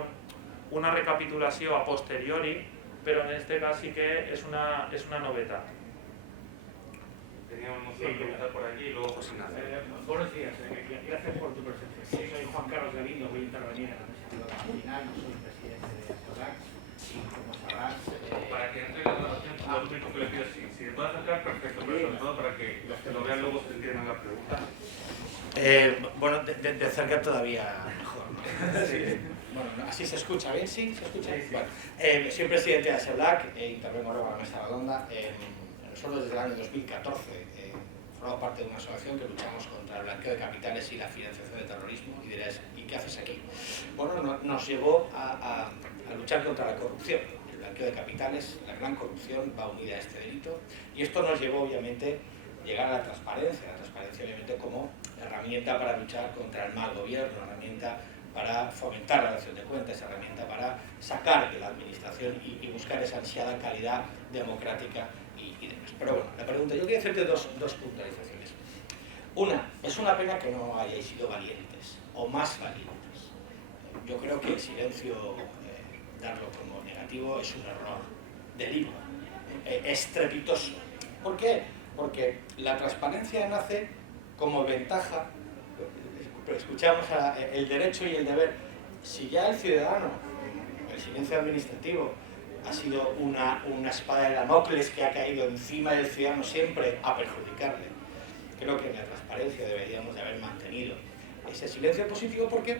una recapitulació a posteriori, però en aquest cas sí que es una novedad. Teníamos una pregunta por aquí y luego José Ignacio. Buenos días, gracias por tu presencia. Soy Juan Carlos Galindo, voy a intervenir en la iniciativa marginal, no soy presidente de ASODAC y como sabrás... Para que entre la grabación, lo único que le pido es si le puedes acercar, perfecto, pero sobre todo para que los que lo vean luego se entiendan la pregunta. Bueno, de cerca todavía mejor, ¿no? Sí. Bueno, ¿así se escucha bien? ¿Sí? ¿Se escucha? Sí. Bueno, soy presidente de ASODAC, intervengo ahora con la mesa redonda. Nosotros desde el año 2014 formamos parte de una asociación que luchamos contra el blanqueo de capitales y la financiación del terrorismo. Y dirás, ¿y qué haces aquí? Bueno, nos llevó a luchar contra la corrupción. El blanqueo de capitales, la gran corrupción va unida a este delito. Y esto nos llevó, obviamente, a llegar a la transparencia obviamente como herramienta para luchar contra el mal gobierno, herramienta para fomentar la rendición de cuentas, herramienta para sacar de la administración y buscar esa ansiada calidad democrática y demás. Pero bueno, la pregunta, yo quería hacerte dos puntualizaciones. Una, es una pena que no hayáis sido valientes, o más valientes. Yo creo que el silencio, darlo como negativo, es un error de libro, estrepitoso. ¿Por qué? Porque la transparencia nace como ventaja. Escuchamos el derecho y el deber. Si ya el ciudadano, el silencio administrativo, ha sido una espada de Damocles que ha caído encima del ciudadano siempre a perjudicarle, creo que en la transparencia deberíamos de haber mantenido ese silencio positivo, porque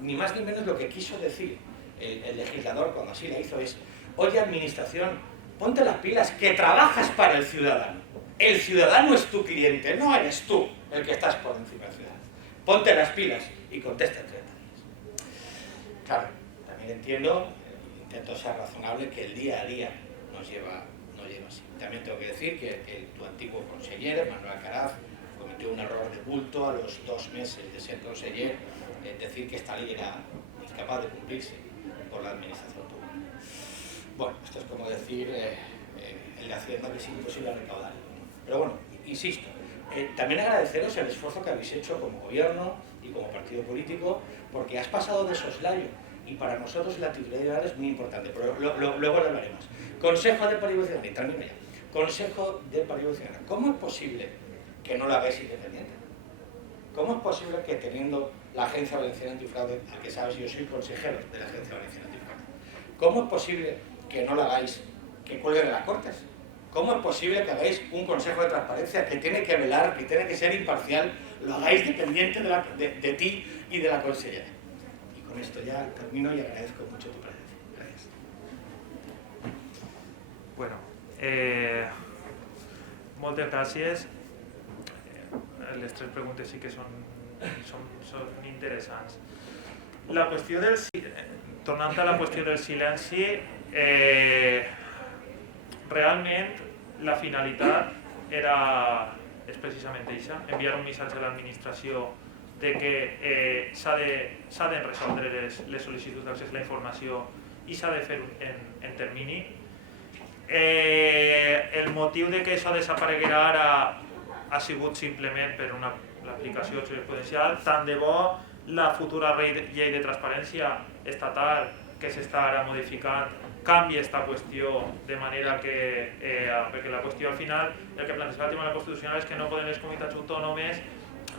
ni más ni menos lo que quiso decir el legislador cuando así la hizo es: oye, administración, ponte las pilas, que trabajas para el ciudadano. El ciudadano es tu cliente, no eres tú el que estás por encima del ciudadano. Ponte las pilas y contesta en 30 días. Claro, también entiendo, intento ser razonable, que el día a día no lleva así. También tengo que decir que tu antiguo conseller, Manuel Alcaraz, cometió un error de bulto a los 2 meses de ser conseller, decir que esta ley era incapaz de cumplirse por la administración pública. Bueno, esto es como decir el de Hacienda que es imposible recaudar. Pero bueno, insisto, también agradeceros el esfuerzo que habéis hecho como gobierno y como partido político, porque has pasado de soslayo y para nosotros la titularidad es muy importante, pero luego lo hablaremos. Consejo de Patrimonio Ciudadano, y termino ya. Consejo de Patrimonio Ciudadano. ¿Cómo es posible que no lo hagáis independiente? ¿Cómo es posible que teniendo la Agencia Valenciana Antifraude, a que sabes yo soy consejero de la Agencia Valenciana Antifraude, cómo es posible que no lo hagáis, que cuelgue de las Cortes? ¿Cómo es posible que hagáis un Consejo de Transparencia que tiene que velar, que tiene que ser imparcial, lo hagáis dependiente de ti y de la consellera? Y con esto ya termino y agradezco mucho tu presencia. Gracias. Bueno, moltes gràcies. Les 3 preguntes sí que són interessants. La qüestió del, tornant a la qüestió del silenci, realment la finalitat és precisament això, enviar un missatge a l'administració de que s'ha de resoldre les sol·licituds d'accés a la informació i s'ha de fer en termini. El motiu de que això desapareguerà ara ha sigut simplement per l'aplicació jurisprudencial. Tant de bo la futura llei de transparència estatal que s'està ara modificant canvi aquesta qüestió de manera que, perquè la qüestió al final, el que planteja el Tribunal Constitucional és que no poden les comunitats autònomes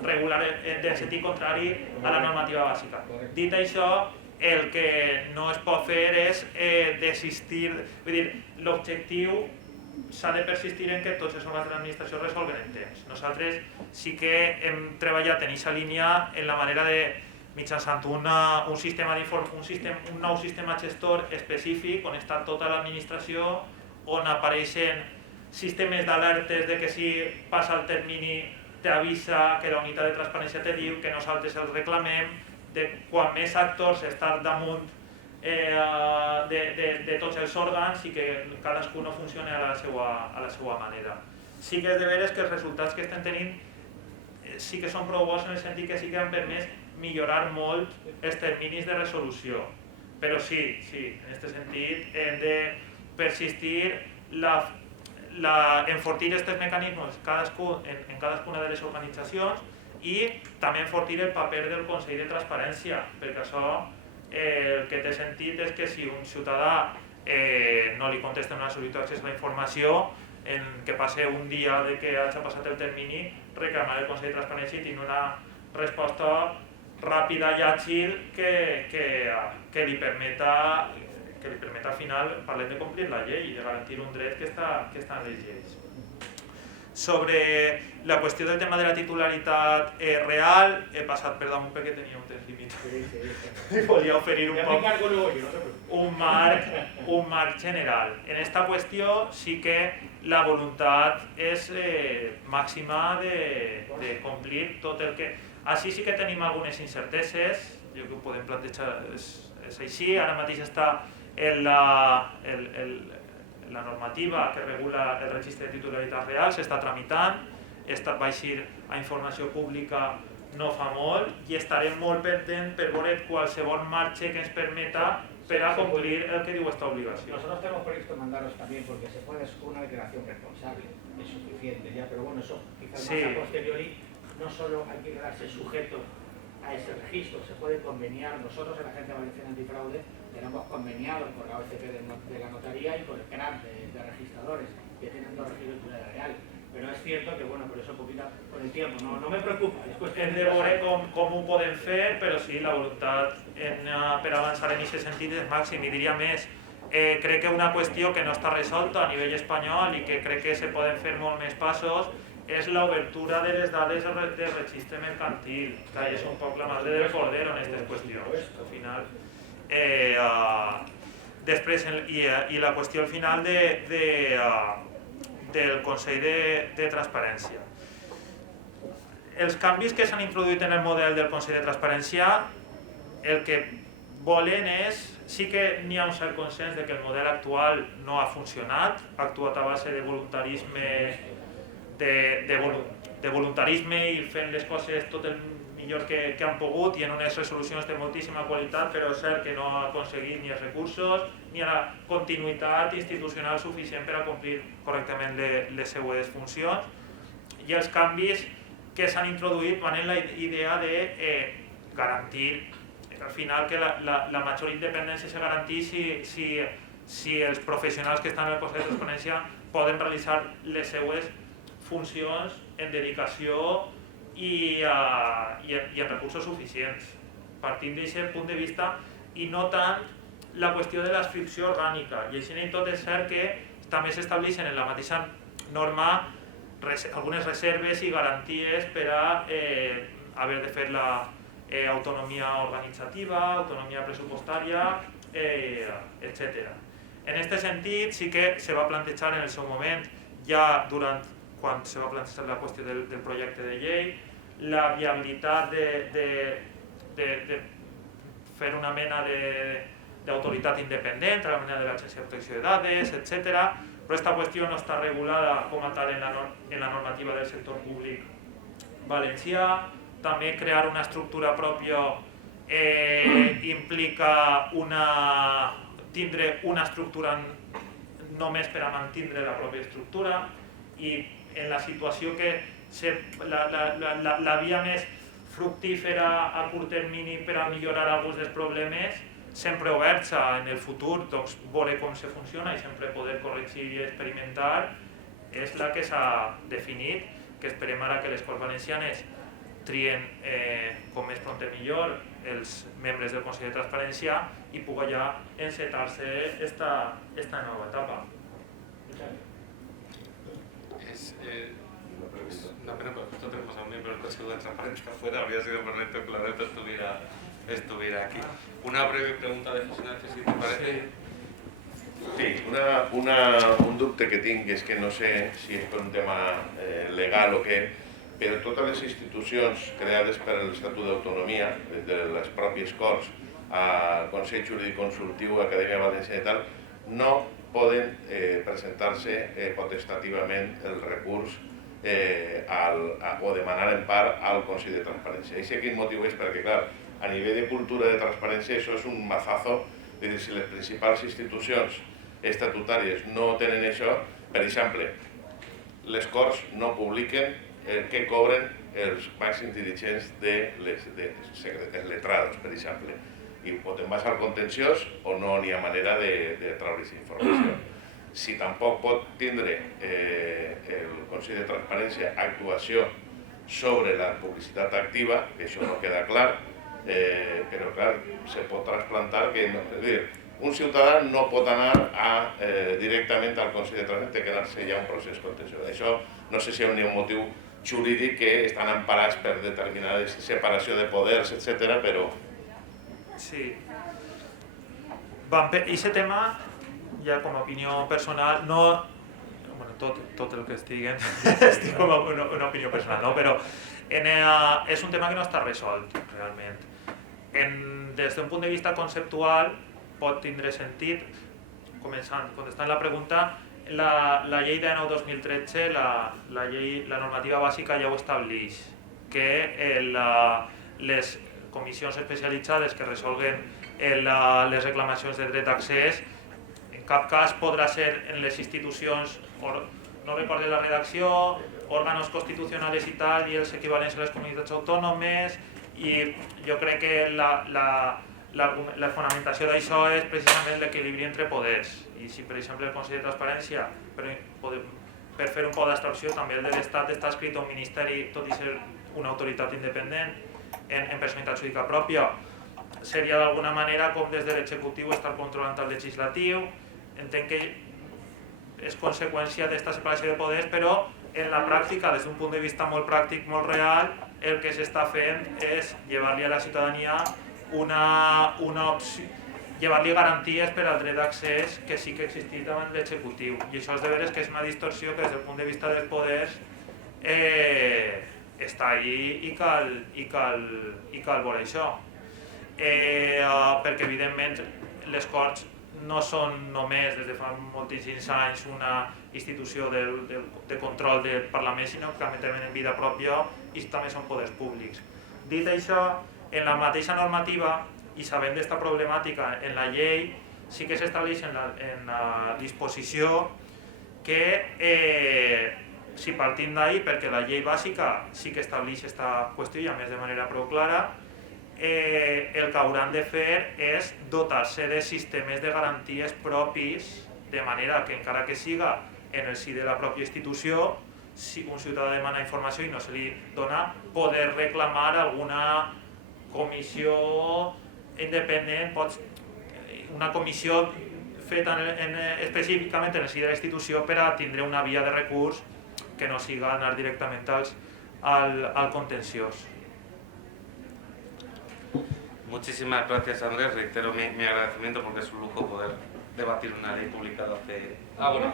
regular en sentit contrari a la normativa bàsica. Dit això, el que no es pot fer és desistir, vull dir, l'objectiu s'ha de persistir en que tots els òrgans de l'administració resolguen en temps. Nosaltres sí que hem treballat en aquesta línia en la manera de, mitjançant un nou sistema gestor específic on està tota l'administració, on apareixen sistemes d'alertes de que si passa el termini t'avisa, que la unitat de transparència te diu, que nosaltres els reclamem, de quan més actors estan damunt de tots els òrgans i que cadascú no funcioni a la seva manera. Sí que és de veres que els resultats que estem tenint sí que són prou bons en el sentit que sí que han permès millorar molt els terminis de resolució. Però sí, en aquest sentit hem de persistir enfortir aquests mecanismes en cadascuna de les organitzacions i també enfortir el paper del Consell de Transparència, perquè això el que té sentit és que si un ciutadà no li contesta una sol·licitud d'accés a la informació, que passe un dia de que hagi passat el termini, reclamar el Consell de Transparència i tenir una resposta ràpida i àgil que li permeta al final, parlem de complir la llei i de garantir un dret que està en les lleis. Sobre la qüestió del tema de la titularitat real, he passat per damunt perquè tenia un temps limitat i volia oferir un marc general. En aquesta qüestió sí que la voluntat és màxima de complir tot el que... Així sí que tenim algunes incerteses, jo que ho podem plantejar és així, ara mateix està la normativa que regula el registre de titularitat real s'està tramitant, va eixir a informació pública no fa molt i estarem molt pendents per veure qualsevol marge que ens permeta para cumplir el que digo esta obligación. Nosotros tenemos previsto mandaros también porque se puede con una declaración responsable, es suficiente ya, pero bueno, eso quizás más a posteriori, no solo hay que quedarse sujeto a ese registro, se puede conveniar. Nosotros en la Agencia Valenciana Antifraude tenemos conveniado con la OCP de la notaría y con el CRAP de registradores que tienen dos registros de la real. Pero es cierto que, bueno, por eso poquito con el tiempo, no me preocupa. Hem de veure com ho podem fer, però sí, la voluntat per avançar en aquest sentit és màxim. I diria més, crec que una qüestió que no està resolta a nivell espanyol i que crec que se poden fer molt més passos és l'obertura de les dades del registre mercantil, que és un poc la madre del cordero en aquestes qüestions. Al final, després, i la qüestió al final del Consell de Transparència. Els canvis que s'han introduït en el model del Consell de Transparència el que volen és sí que n'hi ha un cert consens de que el model actual no ha funcionat, ha actuat a base de voluntarisme, de voluntarisme i fent les coses tot el millor que han pogut i en unes resolucions de moltíssima qualitat, però és cert que no ha aconseguit ni els recursos ni la continuïtat institucional suficient per a complir correctament les seues funcions. I els canvis que s'han introduït van en la idea de garantir al final que la major independència se garantís si els professionals que estan en el Consell de Transparència poden realitzar les seues funcions en dedicació i en recursos suficients. Partint d'aquest punt de vista i no tant la qüestió de l'adscripció orgànica. I així tot és cert que també s'estableixen en la mateixa norma algunes reserves i garanties per a haver de fer l'autonomia organitzativa, autonomia pressupostària, etc. En aquest sentit sí que se va plantejar en el seu moment, ja quan se va plantejar la qüestió del projecte de llei, la viabilitat de fer una mena d'autoritat independent, a la manera de l'Agència de Protecció de Dades, etc. Però aquesta qüestió no està regulada com a tal en la normativa del sector públic valencià. També crear una estructura pròpia implica tindre una estructura només per a mantenir la pròpia estructura i en la situació que la via més fructífera a curt termini per a millorar alguns dels problemes sempre oberts en el futur, doncs veure com se funciona i sempre poder corregir i experimentar és la que s'ha definit, que esperem ara que les Corts Valencianes trien com més pront millor els membres del Consell de Transparència i pugui ja encetar-se esta nova etapa. Es una pena porque justo tenemos a un miembro del Consejo de Transparencia afuera, habría sido perfecto que Claret estuviera aquí. Una breve pregunta de José Ignacio, si te parece. Sí, un dubte que tinc és que no sé si és per un tema legal o què, però totes les institucions creades per l'Estatut d'Autonomia, des de les pròpies Corts, al Consell Jurídic Consultiu, Acadèmia Valenciana i tal, no poden presentar-se potestativament el recurs o demanar empar al Consell de Transparència. I sé quin motiu és perquè, clar, a nivell de cultura de transparència això és un mazazo. És a dir, si les principals institucions estatutàries no tenen això, per exemple, les Corts no publiquen què cobren els màxims dirigents dels letrados, per exemple. I o te'n vas al contenciós o no n'hi ha manera de treure aquesta informació. Si tampoc pot tindre el Consell de Transparència actuació sobre la publicitat activa, que això no queda clar, però clar, se pot trasplantar que no, és a dir, un ciutadà no pot anar directament al Consell de Transparència, té que anar-se ja un procés contenciós. Això no sé si hi ha un motiu jurídic que estan emparats per determinada separació de poders, etc. però... Sí. I aquest tema, ja com a opinió personal, no... Bueno, tot el que estic com a una opinió personal, no? Però és un tema que no està resolt, realment. Des d'un punt de vista conceptual, pot tindre sentit, contestant la pregunta, la llei de 9-2013, la normativa bàsica ja ho estableix, que les comissions especialitzades que resolguen les reclamacions de dret d'accés en cap cas podrà ser en les institucions, no recordo la redacció, òrganos constitucionals i tal, i els equivalents a les comunitats autònomes, i jo crec que la fonamentació d'això és precisament l'equilibri entre poders. I si, per exemple, el Consell de Transparència, per fer un pot d'abstracció, també el de l'Estat està escrit a un ministeri, tot i ser una autoritat independent, en personalitat jurídica pròpia, seria d'alguna manera com des de l'executiu estar controlant el legislatiu. Entenc que és conseqüència d'esta separació de poders, però en la pràctica, des d'un punt de vista molt pràctic, molt real, el que s'està fent és llevar-li a la ciutadania una opció, llevar-li garanties per al dret d'accés que sí que existeix davant l'executiu. I això és de veres que és una distorsió que des del punt de vista dels poders està ahí i cal veure això. Perquè evidentment les Corts no són només des de fa moltíssims anys una institució de control del Parlament, sinó que també tenen vida pròpia i també són poders públics. Dit això, en la mateixa normativa, i sabent d'esta problemàtica en la llei, sí que s'estableix en la disposició que, si partim d'ahir, perquè la llei bàsica sí que estableix aquesta qüestió i a més de manera prou clara, el que hauran de fer és dotar-se de sistemes de garanties propis, de manera que encara que siga en el si de la pròpia institució, si un ciutadà demana informació i no se li dona, poder reclamar alguna comissió independent, una comissió feta específicament en el si de la institució per a tindre una via de recurs que no siga anar directament al contenciós. Muchísimas gracias, Andrés. Reitero mi agradecimiento porque es un lujo poder debatir una ley publicada hace... bueno.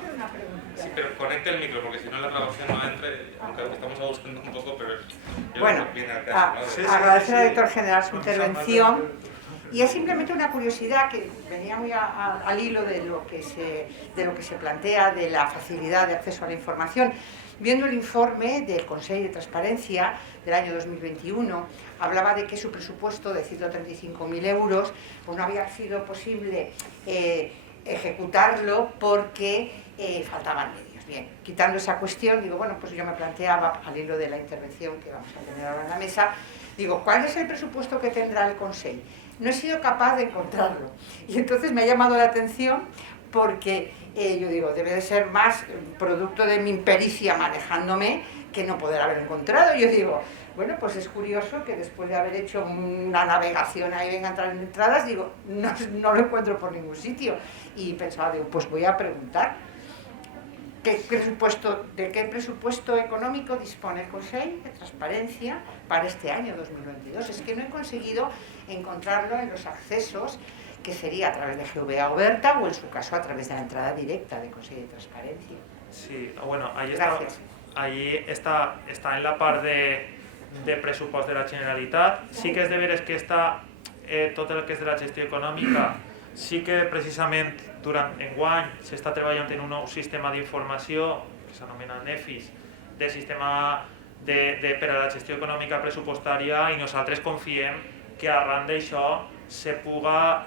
Sí, pero conecte el micro porque si no la grabación no entre, aunque estamos abusando un poco, pero yo bueno, creo que viene al caso, ¿no? Agradecer al director general su intervención. Y es simplemente una curiosidad que venía muy al hilo de lo que se plantea de la facilidad de acceso a la información. Viendo el informe del Consejo de Transparencia del año 2021, hablaba de que su presupuesto de 135.000 euros pues no había sido posible ejecutarlo porque faltaban medios. Bien, quitando esa cuestión, digo, bueno, pues yo me planteaba, al hilo de la intervención que vamos a tener ahora en la mesa, digo, ¿cuál es el presupuesto que tendrá el Consejo? No he sido capaz de encontrarlo. Y entonces me ha llamado la atención porque yo digo, debe de ser más producto de mi impericia manejándome que no poder haber encontrado. Yo digo, bueno, pues es curioso que después de haber hecho una navegación ahí venga a entrar en entradas, digo, no lo encuentro por ningún sitio. Y pensaba, digo, pues voy a preguntar de qué presupuesto económico dispone el Consejo de Transparencia para este año 2022. Es que no he conseguido encontrarlo en los accesos, que sería a través de GVA Oberta o en su caso a través de la entrada directa del Consejo de Transparencia. Sí, bueno, ahí está en la part de pressupost de la Generalitat. Sí que és de veres que tot el que és de la gestió econòmica, sí que precisament durant enguany s'està treballant en un nou sistema d'informació que s'anomena NEFIS, de sistema per a la gestió econòmica pressupostària, i nosaltres confiem que arran d'això se puga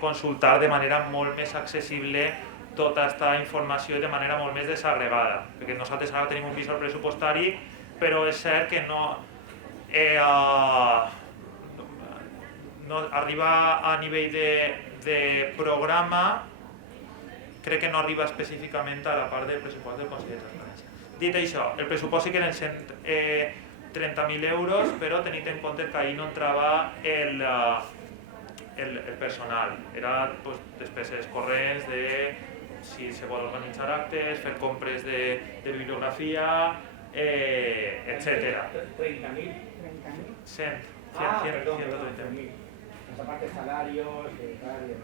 consultar de manera molt més accessible tota aquesta informació de manera molt més desagregada, perquè nosaltres ara tenim un visor pressupostari, però és cert que no arriba a nivell de programa, crec que no arriba específicament a la part del pressupost del Consell de Transparència. Dit això, el pressupost sí que eren 130.000 euros, però tenint en compte que ahir no entrava el personal. Era despeses corrents de si se vol organitzar actes, fer compres de bibliografia, etc. 30.000. 130.000. Aparte salarios,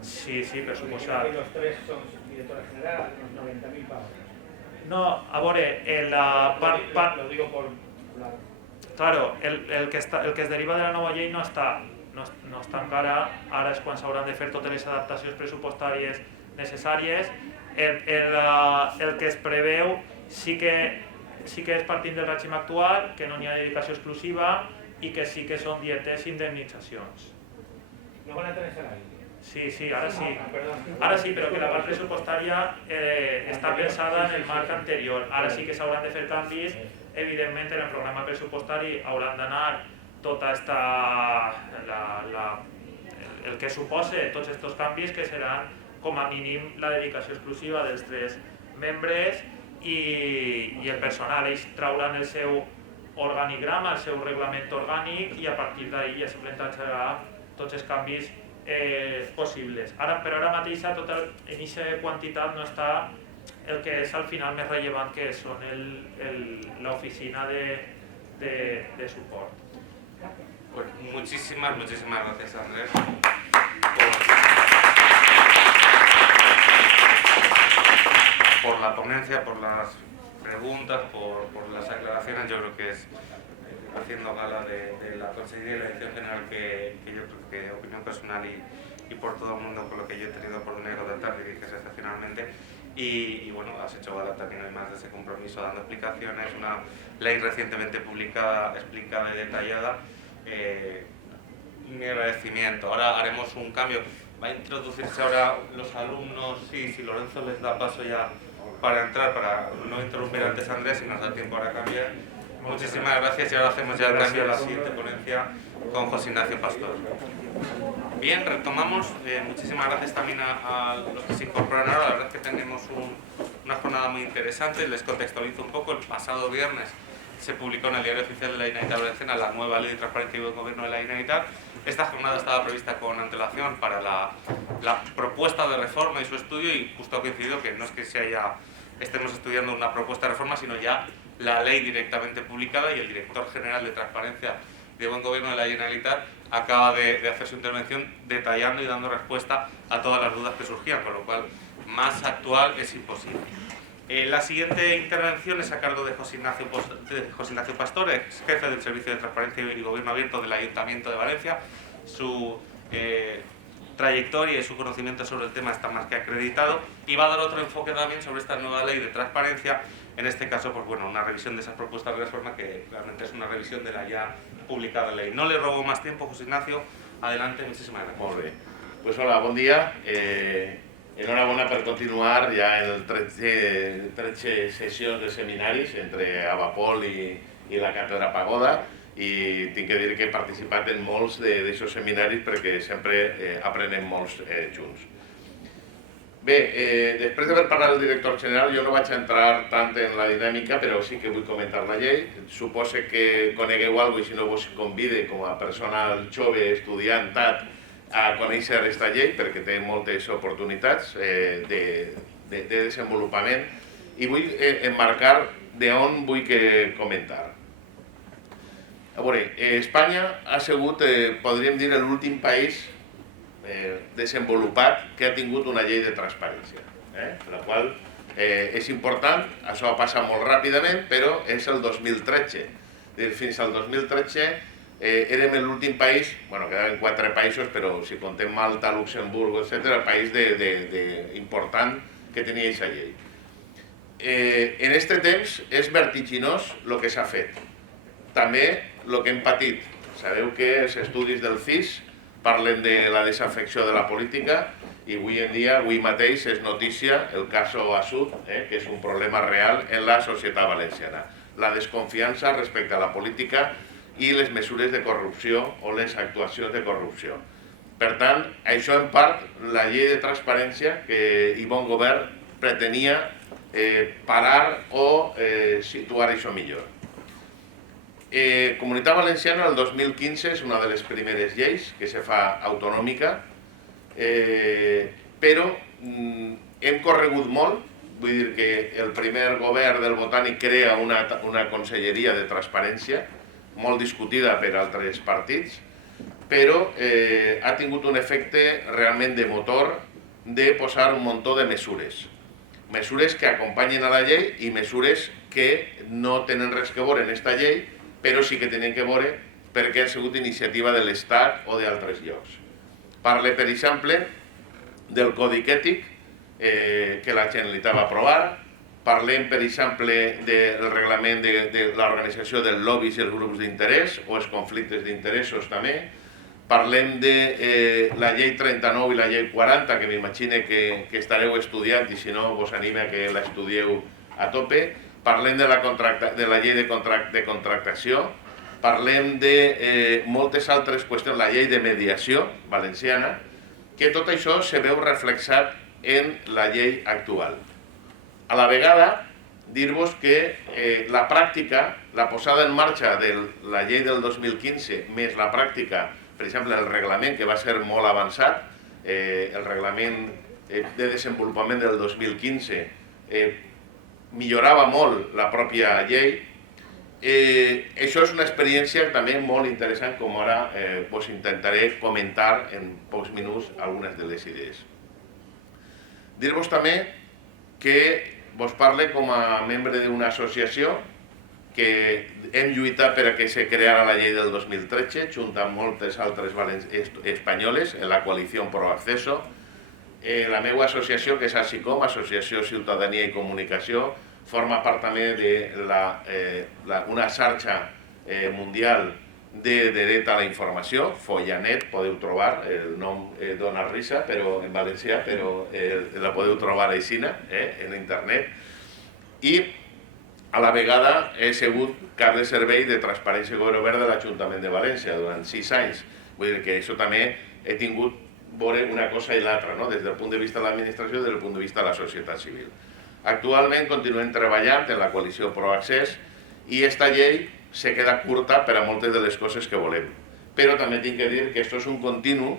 Sí, per suposar. Y los tres son directores generales, unos 90.000 pavos. No, a veure, la part... Lo digo por... Claro, el que es deriva de la nova llei no està encara, ara és quan s'hauran de fer totes les adaptacions pressupostàries necessàries. El que es preveu sí que és partint del règim actual, que no n'hi ha dedicació exclusiva i que sí que són dietes i indemnitzacions. No van a tener salario. Sí, ara sí. Ara sí, però que la part pressupostària està pensada en el marc anterior. Ara sí que s'hauran de fer canvis. Evidentment, en el programa pressupostari hauran d'anar tota el que suposa tots aquests canvis, que seran com a mínim la dedicació exclusiva dels tres membres i el personal. Ells trauran el seu organigrama, el seu reglament orgànic, i a partir d'ahir ja s'implementarà tots els canvis possibles. Però ara mateix en aquesta quantitat no està el que és al final més rellevant, que són l'oficina de suport. Pues muchísimas gracias, Andrés, por la ponencia, por las preguntas, por las aclaraciones. Yo creo que es haciendo gala de la Consejería y la Dirección General que yo creo que, opinión personal y por todo el mundo con lo que yo he tenido oportunidad de contactar, que diriges excepcionalmente. Y bueno, has hecho gala también además de ese compromiso dando explicaciones, una ley recientemente publicada, explicada y detallada. Mi agradecimiento. Ahora haremos un cambio. Va a introducirse ahora los alumnos, sí, si Lorenzo les da paso ya para entrar, para no interrumpir antes a Andrés, si nos da tiempo ahora cambiar. Muchísimas gracias y ahora hacemos ya el cambio a la siguiente ponencia con José Ignacio Pastor. Bien, retomamos. Muchísimas gracias también a los que se incorporan ahora. La verdad es que tenemos una jornada muy interesante. Les contextualizo un poco. El pasado viernes se publicó en el Diario Oficial de la Generalitat Valenciana la nueva Ley de Transparencia y Buen Gobierno de la Generalitat. Esta jornada estaba prevista con antelación para la propuesta de reforma y su estudio, y justo ha coincidido que no es que estemos estudiando una propuesta de reforma, sino ya la ley directamente publicada, y el director general de Transparencia de Buen Gobierno de la Generalitat acaba de hacer su intervención detallando y dando respuesta a todas las dudas que surgían, con lo cual más actual es imposible. La siguiente intervención es a cargo de José Ignacio Pastor, ex jefe del Servicio de Transparencia y Gobierno Abierto del Ayuntamiento de Valencia. Su trayectoria y su conocimiento sobre el tema está más que acreditado, y va a dar otro enfoque también sobre esta nueva ley de transparencia. En este caso, pues bueno, una revisión de esas propuestas de reforma, que realmente es una revisión de la ya publicada ley. No le robo más tiempo, José Ignacio. Adelante, muchísimas gracias. Molt bé. Pues hola, bon dia. Enhorabona per continuar ja en el 13 sessions de seminaris entre Abapol i la Càtedra Pagoda, i tinc que dir que he participat en molts d'aixòs seminaris perquè sempre aprenem molts junts. Bé, després d'haver parlat del director general, jo no vaig entrar tant en la dinàmica, però sí que vull comentar la llei. Supose que conegueu alguna cosa, i si no vos convide com a persona jove, estudiantat, a conèixer aquesta llei, perquè té moltes oportunitats de desenvolupament, i vull emmarcar d'on vull comentar. A veure, Espanya ha sigut, podríem dir, l'últim país desenvolupat que ha tingut una llei de transparència, la qual és important. Això passa molt ràpidament, però és el 2013. Fins al 2013 érem l'últim país, bueno, quedaven 4 països, però si contem Malta, Luxemburg, etc., el país important que tenia aquesta llei. En aquest temps és vertiginós el que s'ha fet. També el que hem patit. Sabeu que els estudis del CIS parlen de la desafecció de la política, i avui en dia, avui mateix, és notícia el cas Assut, que és un problema real en la societat valenciana. La desconfiança respecte a la política i les mesures de corrupció o les actuacions de corrupció. Per tant, això en part, la llei de transparència i bon govern pretenia parar o situar això millor. Comunitat Valenciana el 2015 és una de les primeres lleis que se fa autonòmica, però hem corregut molt. Vull dir que el primer govern del Botànic crea una conselleria de transparència, molt discutida per altres partits, però ha tingut un efecte realment de motor de posar un munt de mesures. Mesures que acompanyen a la llei i mesures que no tenen res que veure en aquesta llei, però sí que tenen que veure perquè ha sigut iniciativa de l'Estat o d'altres llocs. Parle, per exemple, del Codi Ètic que la Generalitat va aprovar. Parlem, per exemple, del reglament de l'organització dels lobbies i els grups d'interès, o els conflictes d'interessos també. Parlem de la llei 39 i la llei 40, que m'imagine que estareu estudiant, i si no, vos anime a que l'estudieu a tope. Parlem de la llei de contractació. Parlem de moltes altres qüestions, la llei de mediació valenciana, que tot això se veu reflexat en la llei actual. A la vegada, dir-vos que la pràctica, la posada en marxa de la llei del 2015, més la pràctica, per exemple, el reglament, que va ser molt avançat, el reglament de desenvolupament del 2015 millorava molt la pròpia llei. Això és una experiència també molt interessant, com ara vos intentaré comentar en pocs minuts algunes de les idees. Dir-vos també que vos parle com a membre d'una associació que hem lluitat per a que se creara la llei del 2013, junt amb moltes altres espanyoles, en la coalició Pro Acceso. La meva associació, que és ASICOM, Associació Ciutadania i Comunicació, forma part també d'una xarxa mundial de dret a la informació, Follanet, podeu trobar, el nom dona risa però en valencià, però la podeu trobar així en internet. I a la vegada he sigut cap de servei de Transparència i Govern Obert de l'Ajuntament de València durant 6 anys. Vull dir que això també he tingut veure una cosa i l'altra, des del punt de vista de l'administració i des del punt de vista de la societat civil. Actualment continuem treballant en la coalició Pro Accés i aquesta llei se queda curta per a moltes de les coses que volem. Però també tinc que dir que això és un continu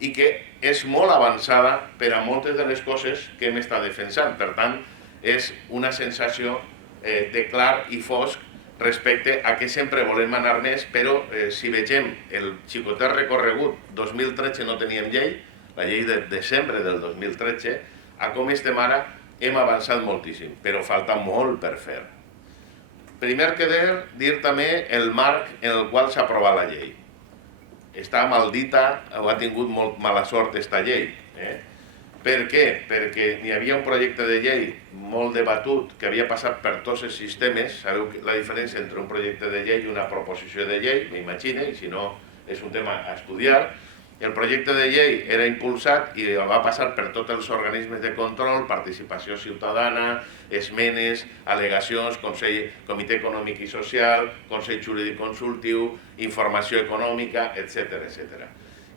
i que és molt avançada per a moltes de les coses que hem estat defensant. Per tant, és una sensació de clar i fosc respecte a que sempre volem anar més, però si vegem el xicotet recorregut, 2013 no teníem llei, la llei de desembre del 2013, a com estem ara hem avançat moltíssim, però falta molt per fer. Primer que dir també el marc en el qual s'ha aprovat la llei. Està maldita, o ha tingut molt mala sort aquesta llei. Per què? Perquè n'hi havia un projecte de llei molt debatut que havia passat per tots els sistemes. Sabeu la diferència entre un projecte de llei i una proposició de llei, m'imagino, i si no és un tema a estudiar. El projecte de llei era impulsat i va passar per tots els organismes de control, participació ciutadana, esmenes, al·legacions, Comitè Econòmic i Social, Consell Jurídic Consultiu, informació econòmica, etc.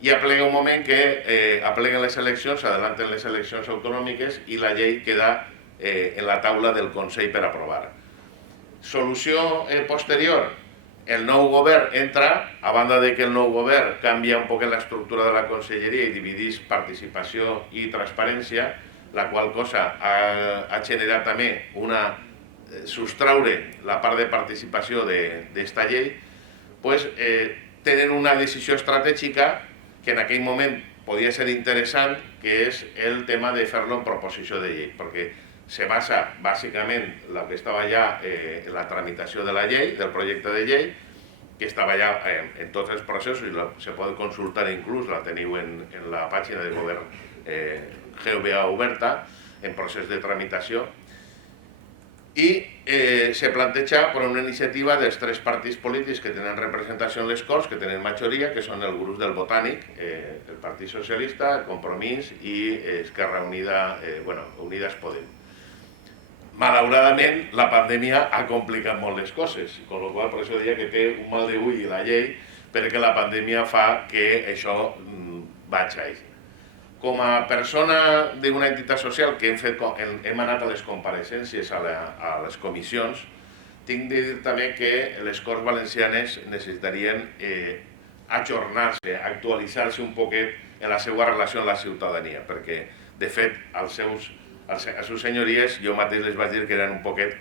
I aplega un moment que apleguen les eleccions, s'adelanten les eleccions autonòmiques i la llei queda en la taula del Consell per aprovar. Solució posterior. El nou govern entra, a banda de que el nou govern canvia un poc l'estructura de la conselleria i divideix participació i transparència, la qual cosa ha generat també sostraure la part de participació d'esta llei, tenen una decisió estratègica que en aquell moment podia ser interessant, que és el tema de fer-lo en proposició de llei, perquè se basa bàsicament el que estava ja en la tramitació de la llei, del projecte de llei, que estava ja en tots els processos i se pot consultar inclús, la teniu en la pàgina de govern GVA oberta, en procés de tramitació, i se planteja per una iniciativa dels 3 partits polítics que tenen representació en les Corts, que tenen majoria, que són el grup del Botànic, el Partit Socialista, Compromís i Esquerra Unida, Unides Podem. Malauradament, la pandèmia ha complicat molt les coses, amb la qual cosa per això deia que té un mal d'ull la llei, perquè la pandèmia fa que això vagi així. Com a persona d'una entitat social que hem anat a les compareixences, a les comissions, tinc de dir també que les Corts Valencianes necessitarien ajornar-se, actualitzar-se un poquet en la seva relació amb la ciutadania, perquè, de fet, a les senyories jo mateix les vaig dir que eren un poquet,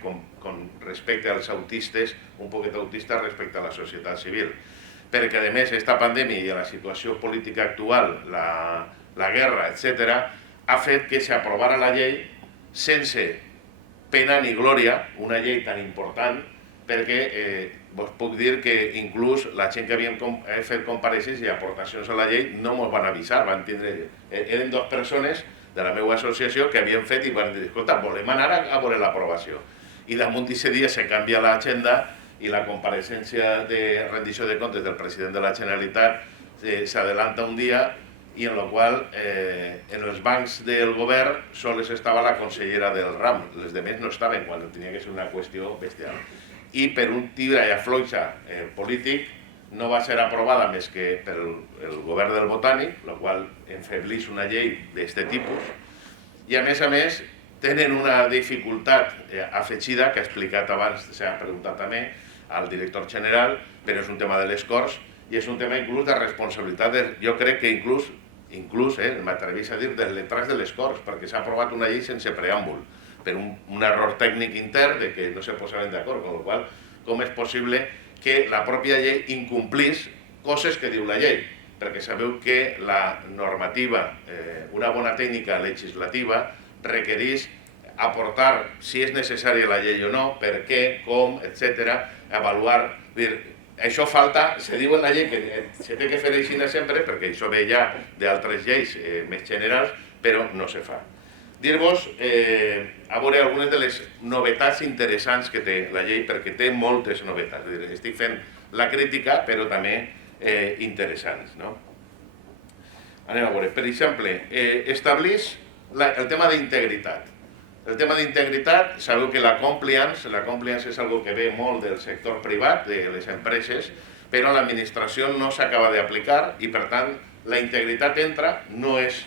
respecte als autistes, un poquet autistes respecte a la societat civil. Perquè, a més, aquesta pandèmia i la situació política actual, la guerra, etc., ha fet que s'aprovara la llei sense pena ni glòria, una llei tan important, perquè vos puc dir que inclús la gent que havien fet compareixences i aportacions a la llei no ens van avisar, eren 2 persones de la meva associació que havien fet i van dir, escolta, volem anar a veure l'aprovació. I damunt d'aquest dia se canvia l'agenda i la compareixença de rendició de comptes del president de la Generalitat s'adelanta un dia i en el qual en els bancs del govern sols estava la consellera del RAM, les demés no estaven quan tenia que ser una qüestió bestial. I per un tira i afloixa polític no va ser aprovada més que pel govern del Botànic, el qual enfebleix una llei d'aquest tipus, i a més tenen una dificultat afegida que ha explicat abans, s'ha preguntat també al director general, però és un tema de les Corts i és un tema inclús de responsabilitat, jo crec que inclús m'atreveix a dir, dels lletrats de les Corts, perquè s'ha aprovat una llei sense preàmbul, per un error tècnic intern de que no se posaven d'acord, amb la qual cosa, com és possible que la pròpia llei incomplís coses que diu la llei, perquè sabeu que la normativa, una bona tècnica legislativa, requereix aportar si és necessària la llei o no, per què, com, etc. Avaluar. Això falta, se diu en la llei que se té que fer així sempre, perquè això ve ja d'altres lleis més generals, però no se fa. Dir-vos, a veure algunes de les novetats interessants que té la llei, perquè té moltes novetats. Estic fent la crítica, però també interessants. Anem a veure. Per exemple, establís el tema d'integritat. El tema d'integritat, sabeu que la compliance és algo que ve molt del sector privat, de les empreses, però l'administració no s'acaba d'aplicar i, per tant, la integritat entra, no és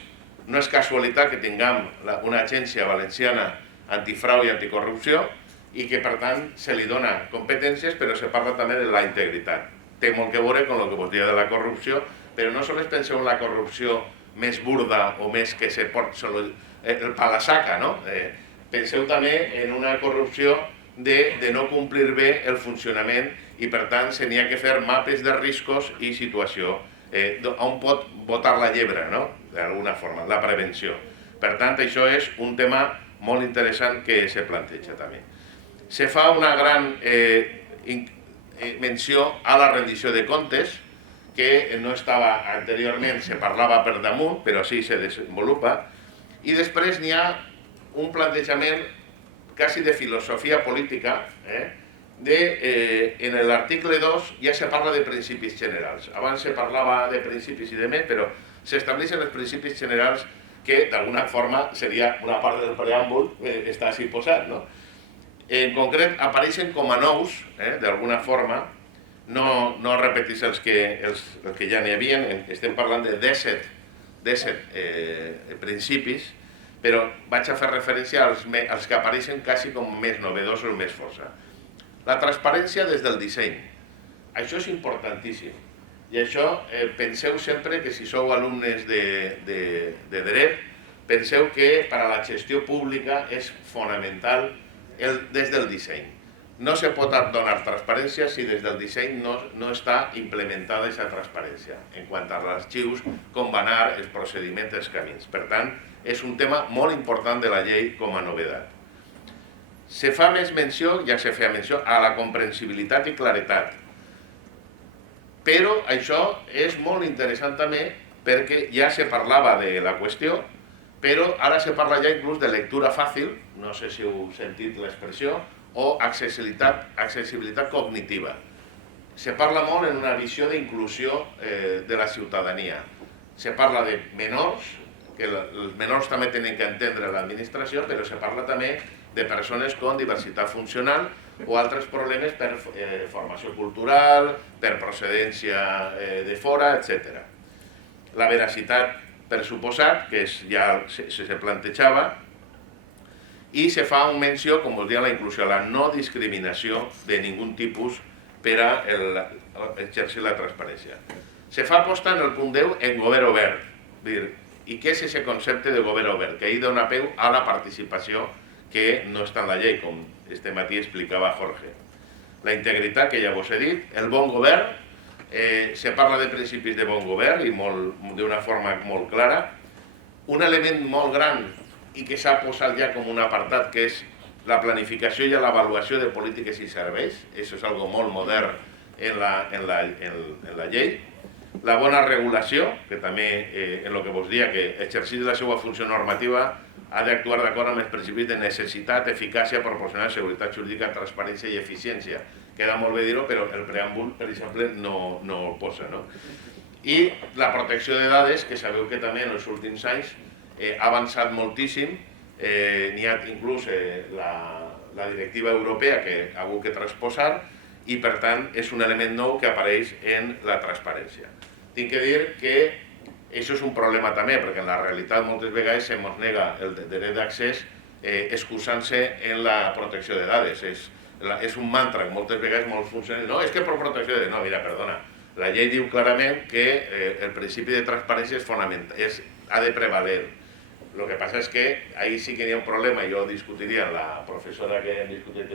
casualitat que tinguem una agència valenciana antifrau i anticorrupció i que, per tant, se li dona competències, però se parla també de la integritat. Té molt que veure amb el que vos deia de la corrupció, però no només penseu en la corrupció més burda o més que se pot el palasaca, no? Penseu també en una corrupció de no complir bé el funcionament i, per tant, se n'hi ha que fer mapes de riscos i situació on pot botar la llebre, no? D'alguna forma, la prevenció. Per tant, això és un tema molt interessant que se planteja també. Se fa una gran menció a la rendició de comptes, que no estava anteriorment, se parlava per damunt, però sí se desenvolupa, i després n'hi ha un plantejament quasi de filosofia política, en l'article 2 ja se parla de principis generals. Abans se parlava de principis i de més, però s'estableixen els principis generals que d'alguna forma seria una part del preàmbul, està així posat. En concret apareixen com a nous, d'alguna forma, no repetís els que ja n'hi havia, estem parlant de 17 principis, però vaig a fer referència als que apareixen quasi com més novedosos, més força. La transparència des del disseny. Això és importantíssim. I això penseu sempre que si sou alumnes de dret, penseu que per a la gestió pública és fonamental des del disseny. No se pot donar transparència si des del disseny no està implementada aquesta transparència en quant als arxius, com va anar els procediments dels camins. Per tant, és un tema molt important de la llei com a novetat. Se fa més menció, ja se feia menció, a la comprensibilitat i claretat. Però això és molt interessant també perquè ja se parlava de la qüestió, però ara se parla ja inclús de lectura fàcil, no sé si heu sentit l'expressió, o accessibilitat cognitiva. Se parla molt en una visió d'inclusió de la ciutadania. Se parla de menors, que els menors també tenen que entendre l'administració, però se parla també de persones amb diversitat funcional o altres problemes per formació cultural, per procedència de fora, etc. La veracitat per suposat, que ja se plantejava, i se fa una menció, com us deia, la inclusió, la no discriminació de ningú tipus per a exercir la transparència. Se fa aposta en el punt 10 en govern obert. I què és aquest concepte de govern obert? Que ahir dona peu a la participació que no està en la llei, com este matí explicava Jorge. La integritat, que ja vos he dit, el bon govern, se parla de principis de bon govern i d'una forma molt clara. Un element molt gran i que s'ha posat ja com un apartat, que és la planificació i l'avaluació de polítiques i serveis. Això és algo molt modern en la llei. La bona regulació, que també en el que vos dia, que exercir la seva funció normativa ha d'actuar d'acord amb els principis de necessitat, eficàcia, proporcional, seguretat jurídica, transparència i eficiència. Queda molt bé dir-ho, però el preàmbul, per exemple, no el posa. I la protecció de dades, que sabeu que també en els últims anys ha avançat moltíssim, n'hi ha inclús la directiva europea que ha hagut que transposar i, per tant, és un element nou que apareix en la transparència. Tinc que dir que això és un problema també, perquè en la realitat moltes vegades se ens nega el dret d'accés excusant-se en la protecció de dades. És un mantra que moltes vegades molts funcionaris no, és que per protecció de dades. No, mira, perdona, la llei diu clarament que el principi de transparència és fonamental, ha de prevaler. El que passa és que ahir sí que hi ha un problema, jo discutiria amb la professora que hem discutit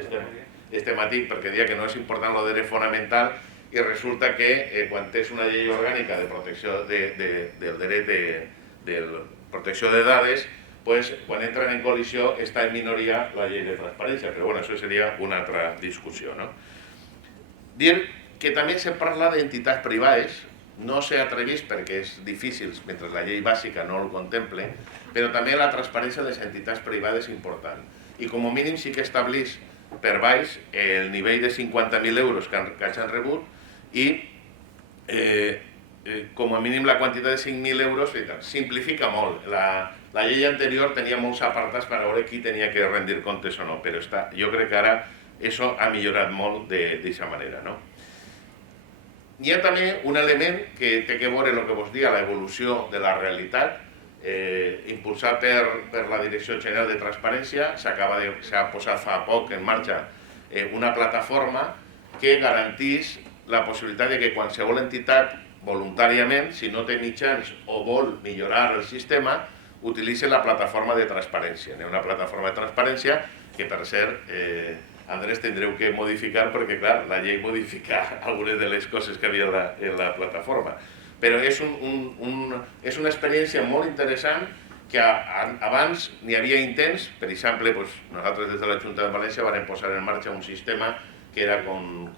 este matí, perquè deia que no és important el dret fonamental i resulta que quan tens una llei orgànica de protecció del dret de protecció de dades, pues, quan entren en col·lisió està en minoria la llei de transparència, però bueno, això seria una altra discussió, no? Dir que també se parla d'entitats privades, no s'ha atrevit perquè és difícil, mentre la llei bàsica no el contemple, però també la transparència de les entitats privades és important. I com a mínim sí que establís per baix el nivell de 50.000 euros que hagin rebut i com a mínim la quantitat de 5.000 euros, simplifica molt. La llei anterior tenia molts apartats per veure qui tenia que rendir comptes o no, però jo crec que ara això ha millorat molt d'aquesta manera. Hi ha també un element que té que veure el que vos dia l'evolució de la realitat, impulsat per la Direcció General de Transparència. S'ha posat fa poc en marxa una plataforma que garantís la possibilitat de que qualsevol entitat voluntàriament, si no té mitjans o vol millorar el sistema, utilitzi la plataforma de transparència. Hi ha una plataforma de transparència que, per cert, Andrés, tindreu que modificar perquè, clar, la llei modifica algunes de les coses que havia en la plataforma. Però és una experiència molt interessant que abans n'hi havia intents. Per exemple, nosaltres des de la Junta de València vam posar en marxa un sistema que era con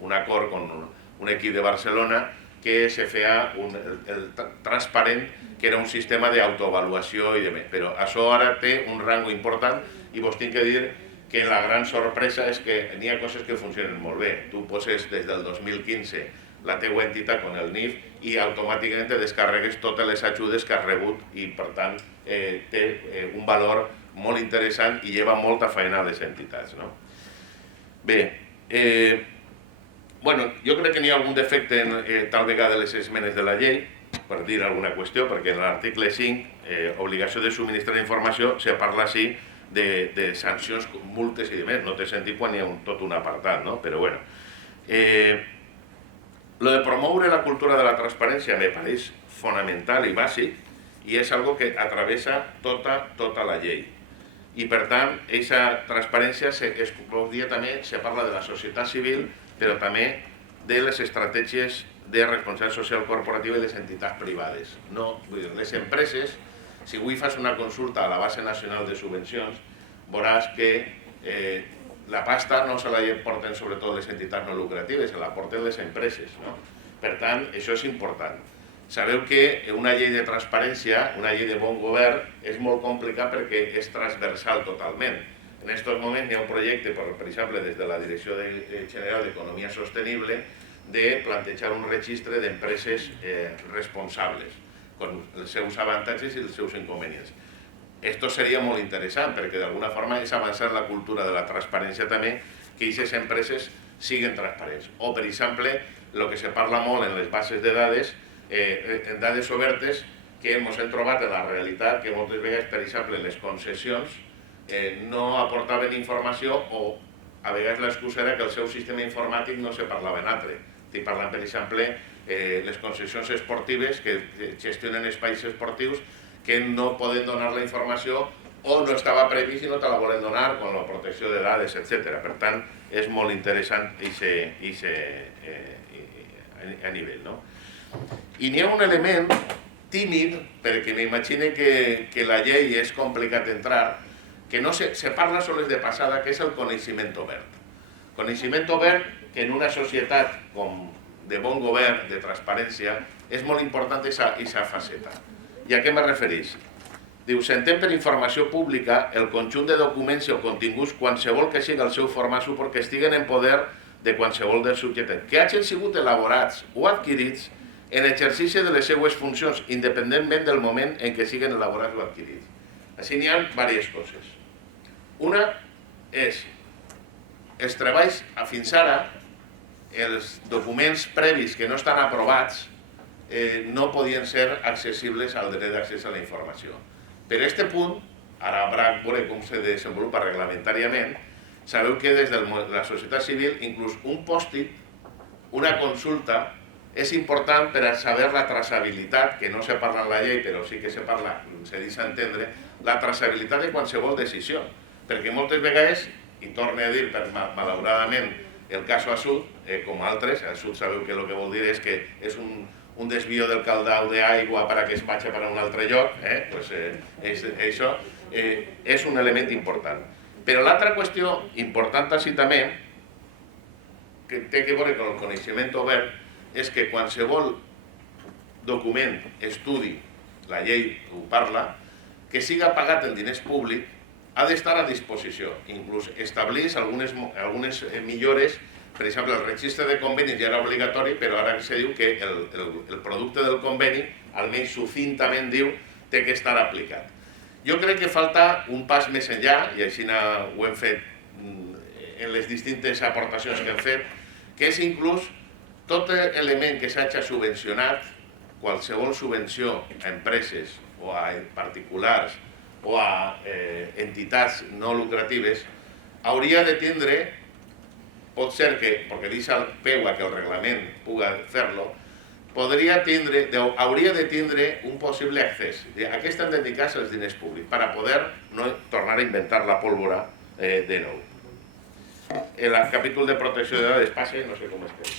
un acord con un equip de Barcelona que se feia el transparent, que era un sistema d'autoavaluació i demés. Però això ara té un rango important i vos tinc que dir que la gran sorpresa és que n'hi ha coses que funcionen molt bé. Tu poses des del 2015 la teua entitat amb el NIF i automàticament te descarregues totes les ajudes que has rebut i, per tant, té un valor molt interessant i lleva molta feina a les entitats. Bé, jo crec que n'hi ha algun defecte tal vegada de les esmenes de la llei, per dir alguna qüestió, perquè en l'article 5, obligació de subministrar informació, se parla així de sancions, multes i demés. No té sentit quan hi ha tot un apartat, però bueno. Lo de promoure la cultura de la transparència me pareix fonamental i bàsic i és algo que atravessa tota la llei. I per tant, aquesta transparència, també se parla de la societat civil, però també de les estratègies de responsabilitat social corporativa i les entitats privades. Les empreses, si avui fas una consulta a la base nacional de subvencions, veuràs que la pasta no se la porten sobretot les entitats no lucratives, se la porten les empreses. Per tant, això és important. Sabeu que una llei de transparència, una llei de bon govern, és molt complicat perquè és transversal totalment. En aquests moments hi ha un projecte, per exemple, des de la Direcció General d'Economia Sostenible, de plantejar un registre d'empreses responsables, amb els seus avantatges i els seus inconvenients. Esto seria molt interessant perquè d'alguna forma és avançar la cultura de la transparència també, que aquestes empreses siguin transparents. O, per exemple, el que se parla molt en les bases de dades, en dades obertes, que ens hem trobat en la realitat que moltes vegades, per exemple, les concessions no aportaven informació o a vegades l'excusa era que el seu sistema informàtic no se parlava en altre. Estic parlant, per exemple, les concessions esportives que gestionen espais esportius que no poden donar la informació o no estava previst i no te la volen donar amb la protecció de dades, etc. Per tant, és molt interessant a nivell. I n'hi ha un element tímid, perquè m'imagine que la llei és complicat d'entrar, que no se parla sols de passada, que és el coneixement obert. Coneixement obert que en una societat com de bon govern, de transparència, és molt important aquesta faceta. I a què me refereix? Diu, s'entén per informació pública el conjunt de documents o continguts qualsevol que sigui el seu format suport que estiguen en poder de qualsevol dels subjectes, que hagin sigut elaborats o adquirits en exercici de les seues funcions, independentment del moment en què siguin elaborats o adquirits. Així n'hi ha diverses coses. Una és els treballs fins ara, els documents previs que no estan aprovats no podien ser accessibles al dret d'accés a la informació. Per aquest punt, ara haurà de veure com se desenvolupa reglamentàriament, sabeu que des de la societat civil, inclús un pòst-it, una consulta, és important per a saber la traçabilitat, que no se parla en la llei, però sí que se parla, se deixa entendre, la traçabilitat de qualsevol decisió. Perquè moltes vegades, i torno a dir, malauradament, el cas Assut, com altres, Assut sabeu que el que vol dir és que és un desvío del caudal d'aigua perquè es vagi per a un altre lloc, això és un element important. Però l'altra qüestió important així també, que té a veure amb el coneixement obert, és que qualsevol document, estudi, la llei ho parla, que siga pagat en diners públics, ha d'estar a disposició. Inclús estableix algunes millores. Per exemple, el registre de convenis ja era obligatori, però ara se diu que el producte del conveni, almenys sucintament diu, té que estar aplicat. Jo crec que falta un pas més enllà, i així ho hem fet en les distintes aportacions que hem fet, que és inclús tot element que s'hagi subvencionat, qualsevol subvenció a empreses o a particulars o a entitats no lucratives, hauria de tindre, pot ser que, perquè deixa el peu a que el reglament pugui fer-lo, hauria de tindre un possible accés. A què estan dedicats els diners públics? Per a poder no tornar a inventar la pólvora de nou. El capítol de protecció de dades passa, no sé com estem.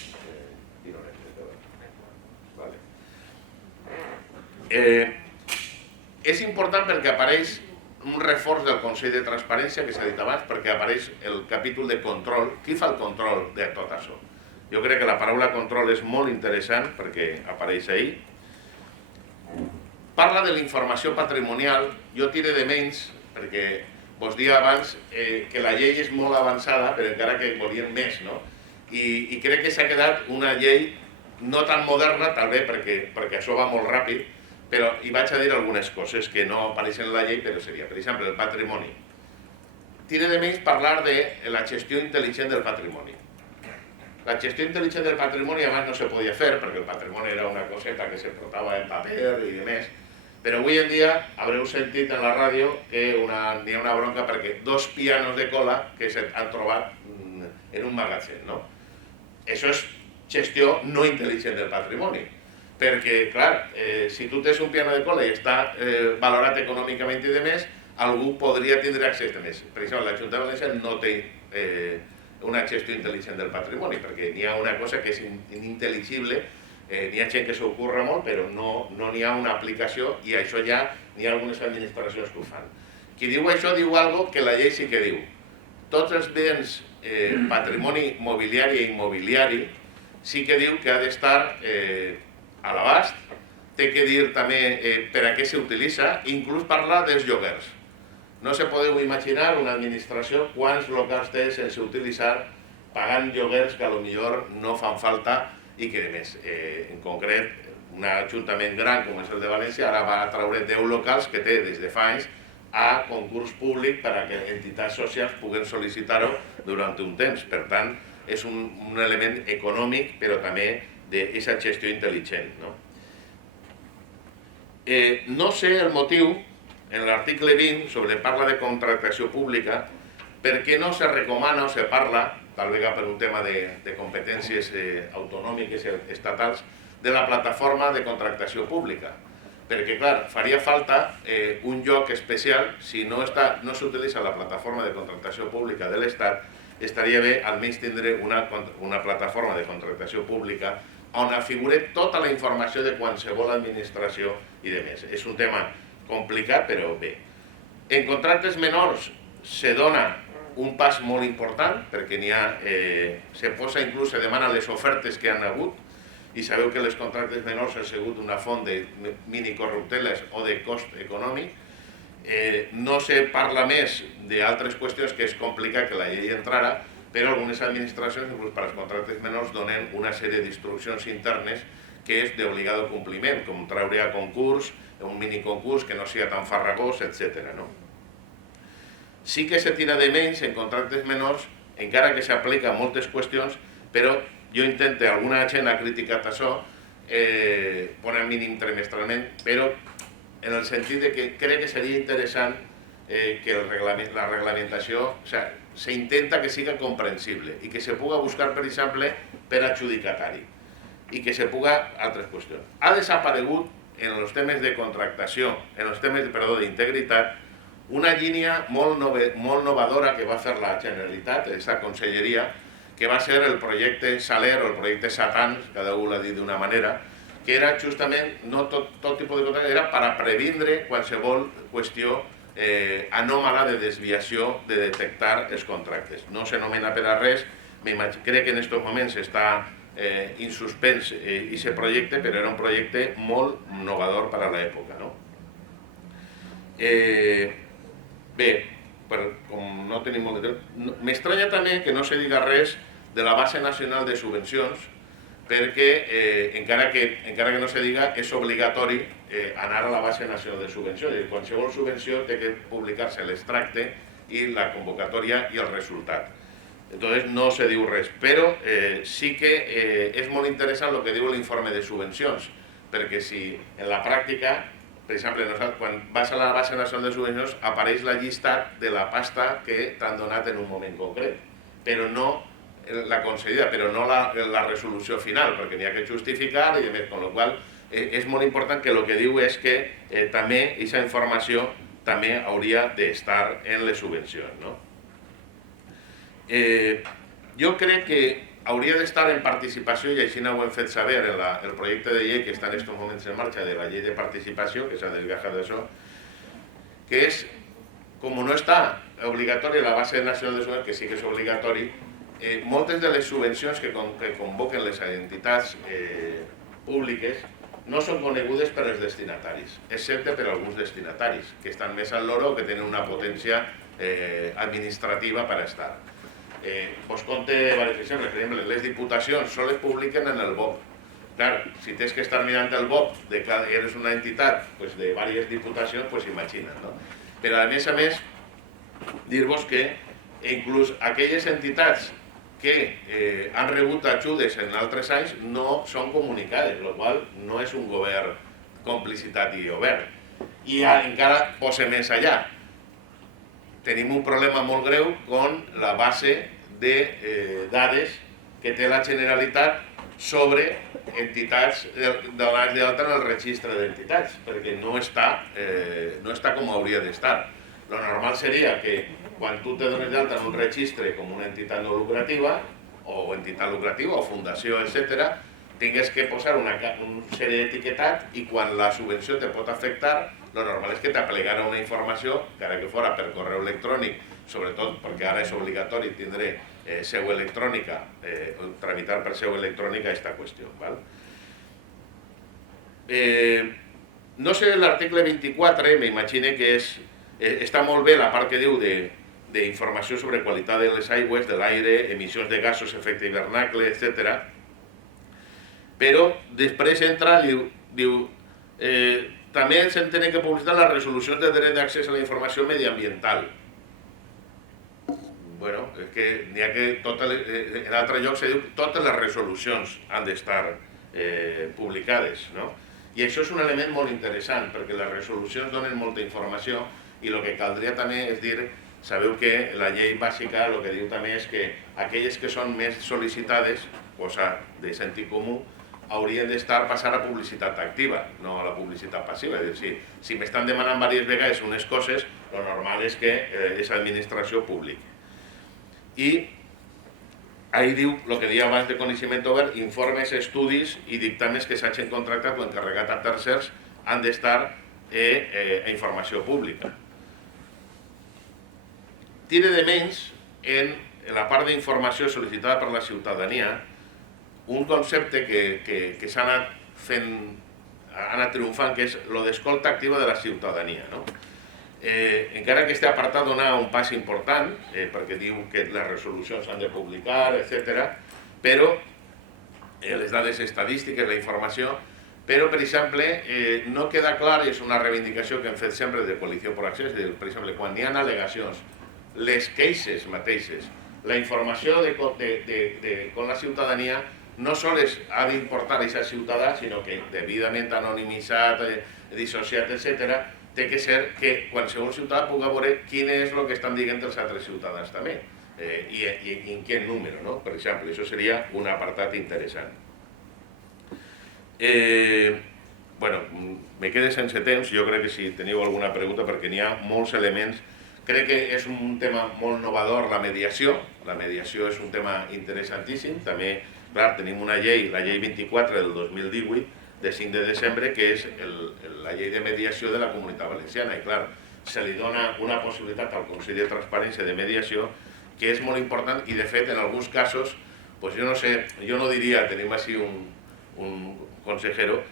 És important perquè apareix un reforç del Consell de Transparència que s'ha dit abans, perquè apareix el capítol de control. Qui fa el control de tot això? Jo crec que la paraula control és molt interessant perquè apareix ahí. Parla de la informació patrimonial. Jo tire de menys perquè vos dia abans que la llei és molt avançada, però encara que volien més, no? I crec que s'ha quedat una llei no tan moderna, tal bé perquè això va molt ràpid, però hi vaig a dir algunes coses que no apareixen en la llei, però seria, per exemple, el patrimoni. Tira de menys parlar de la gestió intel·ligent del patrimoni. La gestió intel·ligent del patrimoni abans no se podia fer, perquè el patrimoni era una coseta que se portava en paper i demés, però avui en dia haureu sentit en la ràdio que n'hi ha una bronca perquè 2 pianos de cola que s'han trobat en un magatzem, no? Això és gestió no intel·ligent del patrimoni. Perquè, clar, si tu tens un piano de cola i està valorat econòmicament i demés, algú podria tindre accés a més. Per exemple, l'Ajuntament de València no té una gestió intel·ligent del patrimoni, perquè n'hi ha una cosa que és inintel·ligible, n'hi ha gent que s'ho ocorre molt, però no n'hi ha una aplicació, i això ja n'hi ha algunes administracions que ho fan. Qui diu això diu alguna cosa que la llei sí que diu. Tots els béns, patrimoni mobiliari i immobiliari, sí que diu que ha d'estar a l'abast, té que dir també per a què s'utilitza, inclús parlar dels lloguers. No se podeu imaginar una administració quants locals té sense utilitzar, pagant lloguers que potser no fan falta i que, a més, en concret, un ajuntament gran com és el de València ara va treure 10 locals que té des de fa anys a concurs públic perquè entitats socials puguen sol·licitar-ho durant un temps. Per tant, és un element econòmic, però també d'aquesta gestió intel·ligent. No sé el motiu, en l'article 20, sobre parla de contractació pública, per què no se recomana o se parla, tal vegada per un tema de competències autonòmiques i estatals, de la plataforma de contractació pública. Perquè, clar, faria falta un lloc especial, si no s'utilitza la plataforma de contractació pública de l'Estat, estaria bé almenys tindre una plataforma de contractació pública on figure tota la informació de qualsevol administració i de més. És un tema complicat, però bé. En contractes menors se dona un pas molt important, perquè se posa inclús, se demana les ofertes que han hagut, i sabeu que les contractes menors han sigut una font de minicorrupteles o de cost econòmic. No se parla més d'altres qüestions que és complicat que la llei entrara, però algunes administracions, inclús per als contractes menors, donen una sèrie d'instruccions internes que és d'obligado compliment, com treure a concurs, un miniconcurs que no sigui tan farragós, etc. Sí que se tira de menys en contractes menors, encara que s'aplica a moltes qüestions, però jo intento, alguna gent ha criticat això, ponen mínim trimestralment, però en el sentit que crec que seria interessant que la reglamentació s'intenta que siga comprensible i que se pugui buscar, per exemple, per adjudicatari i que se pugui altres qüestions. Ha desaparegut en els temes de contractació, en els temes d'integritat, una línia molt innovadora que va fer la Generalitat, aquesta conselleria, que va ser el projecte Saler o el projecte Satan, cada un l'ha dit d'una manera, que era justament, no tot tipus de contractes, era per a previndre qualsevol qüestió anòmala de desviació de detectar els contractes. No s'anomena per a res, crec que en aquests moments està en suspens aquest projecte, però era un projecte molt innovador per a l'època. Bé, com no tenim molt de temps, m'estranya també que no se diga res de la base nacional de subvencions, perquè encara que no se diga, és obligatori anar a la base nacional de subvencions. Qualsevol subvenció té que publicar-se l'extracte i la convocatòria i el resultat. Entonces no se diu res, però sí que és molt interessant el que diu l'informe de subvencions, perquè si en la pràctica, per exemple, quan vas a la base nacional de subvencions apareix la llista de la pasta que t'han donat en un moment concret, però no la concedida, però no la resolució final, perquè n'hi ha que justificar, i a més, amb la qual cosa és molt important que el que diu és que també aquesta informació també hauria d'estar en les subvencions. Jo crec que hauria d'estar en participació, i així ho hem fet saber en el projecte de llei que està en aquests moments en marxa de la llei de participació, que s'ha desgajat d'això, que és, com no està obligatori la base nacional de subvencions, que sí que és obligatori, moltes de les subvencions que convoquen les entitats públiques no són conegudes per als destinataris, excepte per alguns destinataris, que estan més al loro o que tenen una potència administrativa per estar. Vos conte diversos exemples. Per exemple, les diputacions sols publiquen en el BOP. Clar, si tens que estar mirant el BOP de que eres una entitat de diverses diputacions, doncs imagina't. Però a més, dir-vos que inclús aquelles entitats que han rebut ajudes en altres anys no són comunicades, el qual no és un govern complicitat i obert. I encara posem més allà. Tenim un problema molt greu amb la base de dades que té la Generalitat sobre entitats donades d'alta en el registre d'entitats, perquè no està com hauria d'estar. Lo normal seria que quan tu te dones d'alta en un registre com una entitat no lucrativa, o entitat lucrativa, o fundació, etc., tingues que posar una sèrie d'etiquetat i quan la subvenció te pot afectar, lo normal és que t'aplegara una informació, encara que fora per correu electrònic, sobretot perquè ara és obligatori tindre seu electrònica, tramitar per seu electrònica aquesta qüestió. No sé, l'article 24, m'imagine que està molt bé la part que diu d'informació sobre qualitat de les aigües, de l'aire, emissions de gasos, efecte hivernacle, etc. Però després entra, diu, també s'han de que publicitar les resolucions de dret d'accés a la informació mediambiental. Bueno, és que n'hi ha que, en altre lloc se diu que totes les resolucions han d'estar publicades, no? I això és un element molt interessant, perquè les resolucions donen molta informació i el que caldria també és dir, sabeu que la llei bàsica el que diu també és que aquelles que són més sol·licitades, cosa de sentit comú, haurien d'estar passar a publicitat activa, no a la publicitat passiva. És a dir, si m'estan demanant diverses vegades unes coses, el normal és que és administració pública. I ahí diu el que deia abans de coneixement obert, informes, estudis i dictàmens que s'hagin contractat o encarregat a tercers han d'estar a informació pública. Tira de menys en la part d'informació sol·licitada per la ciutadania un concepte que s'ha anat triomfant, que és el d'escolta activa de la ciutadania. Encara que este apartat dona un pas important, perquè diu que les resolucions s'han de publicar, etc., però les dades estadístiques, la informació, però, per exemple, no queda clar, i és una reivindicació que hem fet sempre de Coalició per Accés, per exemple, quan hi ha al·legacions, les queixes mateixes, la informació con la ciutadania no sols ha d'importar a aquest ciutadà, sinó que debidament anonimitzat, dissociat, etc., té que ser que qualsevol ciutadà pugui veure quin és el que estan dient els altres ciutadans també i en quin número, per exemple. Això seria un apartat interessant. Bueno, me quedé sense temps, jo crec que si teniu alguna pregunta, perquè n'hi ha molts elements. Crec que és un tema molt innovador, la mediació. La mediació és un tema interessantíssim. També, clar, tenim una llei, la llei 24 del 2018, de 5 de desembre, que és la llei de mediació de la Comunitat Valenciana. I clar, se li dona una possibilitat al Consell de Transparència de Mediació que és molt important i de fet en alguns casos, pues jo no sé, jo no diria, tenim així un consejero,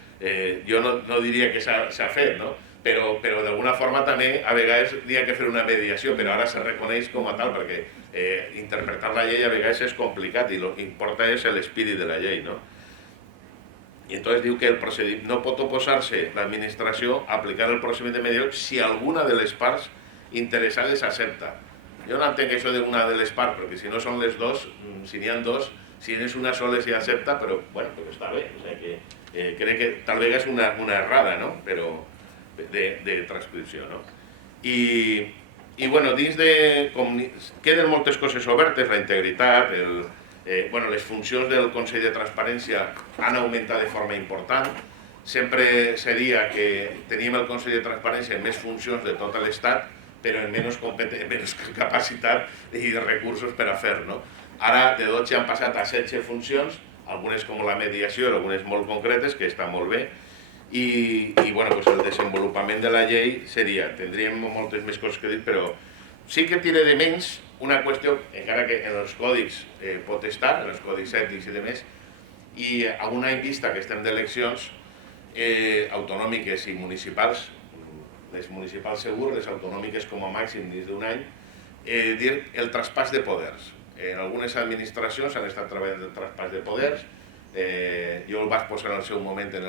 jo no diria que s'ha fet, no? Però d'alguna forma també a vegades hi ha que fer una mediació, però ara se reconeix com a tal, perquè interpretar la llei a vegades és complicat i el que importa és l'espírit de la llei, no? I entonces diu que el procediment no pot oposar-se l'administració a aplicar el procediment de mediació si alguna de les parts interessades accepta. Jo no entenc això d'una de les parts, perquè si no són les dos, si n'hi ha dos, si n'és una sola s'hi accepta, però bueno, però està bé. O sigui que crec que tal vegada és una errada, no? Però de transcripció, no? I bueno, dins de... Queden moltes coses obertes, la integritat, les funcions del Consell de Transparència han augmentat de forma important. Sempre seria que teníem el Consell de Transparència amb més funcions de tot l'Estat, però amb menys capacitat i recursos per a fer, no? Ara de 12 han passat a 16 funcions, algunes com la mediació, algunes molt concretes, que està molt bé, i bueno, el desenvolupament de la llei seria, tindríem moltes més coses que dir, però sí que tira de menys una qüestió, encara que en els còdics pot estar, en els còdics ètics i demés, i a un any vista que estem d'eleccions autonòmiques i municipals, les municipals segur, les autonòmiques com a màxim dins d'un any, dir el traspàs de poders. En algunes administracions han estat treballant el traspàs de poders, jo el vaig posar en el seu moment en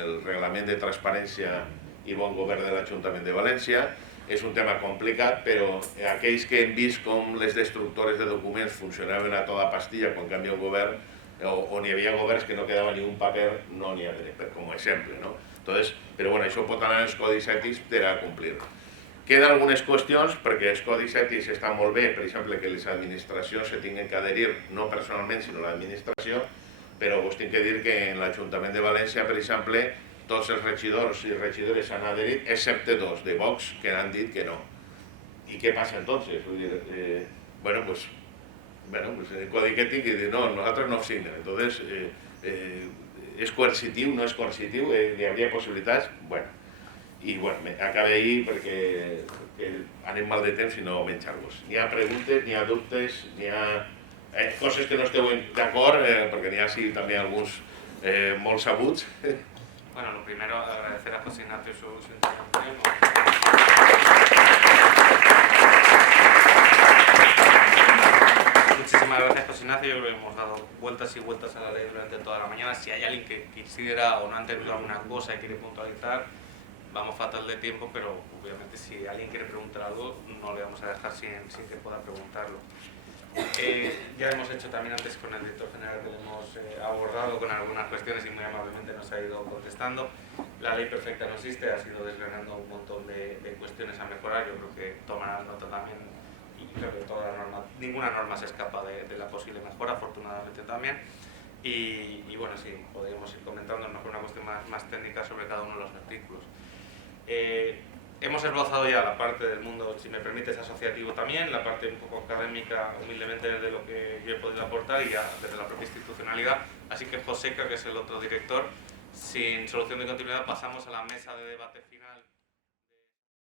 el reglament de transparència i bon govern de l'Ajuntament de València. És un tema complicat, però aquells que hem vist com les destructores de documents funcionaven a tota pastilla quan canvia un govern, on hi havia governs que no quedava ni un paper, no n'hi ha com a exemple, no? Però bueno, això pot anar als codis ètics per a complir. Queden algunes qüestions, perquè els codis ètics estan molt bé, per exemple, que les administracions se tinguin que adherir, no personalment, sinó l'administració, però vos tinc que dir que en l'Ajuntament de València, per exemple, tots els regidors i regidores s'han adherit, excepte dos de Vox, que han dit que no. I què passa entonces? Vull dir, bueno, pues el codi ètic diu, no, nosaltres no ho signem. Entonces, és coercitiu, no és coercitiu, hi hauria possibilitats, bueno. I bueno, acabé ahir perquè anem mal de temps i no menjar-vos. N'hi ha preguntes, n'hi ha dubtes, n'hi ha coses que no esteu d'acord, perquè n'hi ha sí també alguns molt sabuts. Bueno, lo primero, agradecer a José Ignacio su intervención. Muchísimas gracias, José Ignacio. Yo creo que hemos dado vueltas y vueltas a la ley durante toda la mañana. Si hay alguien que quisiera o no ha entendido alguna cosa y quiere puntualizar, vamos fatal de tiempo, pero obviamente si alguien quiere preguntar algo, no le vamos a dejar sin que pueda preguntarlo. Ya hemos hecho también antes con el director general que le hemos abordado con algunas cuestiones y muy amablemente nos ha ido contestando. La ley perfecta no existe, ha sido desgranando un montón de cuestiones a mejorar. Yo creo que tomarán nota también y creo que ninguna norma se escapa de la posible mejora, afortunadamente también. Y bueno, sí, podríamos ir comentando a lo mejor una cuestión más técnica sobre cada uno de los artículos. Hemos esbozado ya la parte del mundo, si me permites, asociativo también, la parte un poco académica, humildemente de lo que yo he podido aportar y ya desde la propia institucionalidad. Así que Joseca, que es el otro director, sin solución de continuidad, pasamos a la mesa de debate final.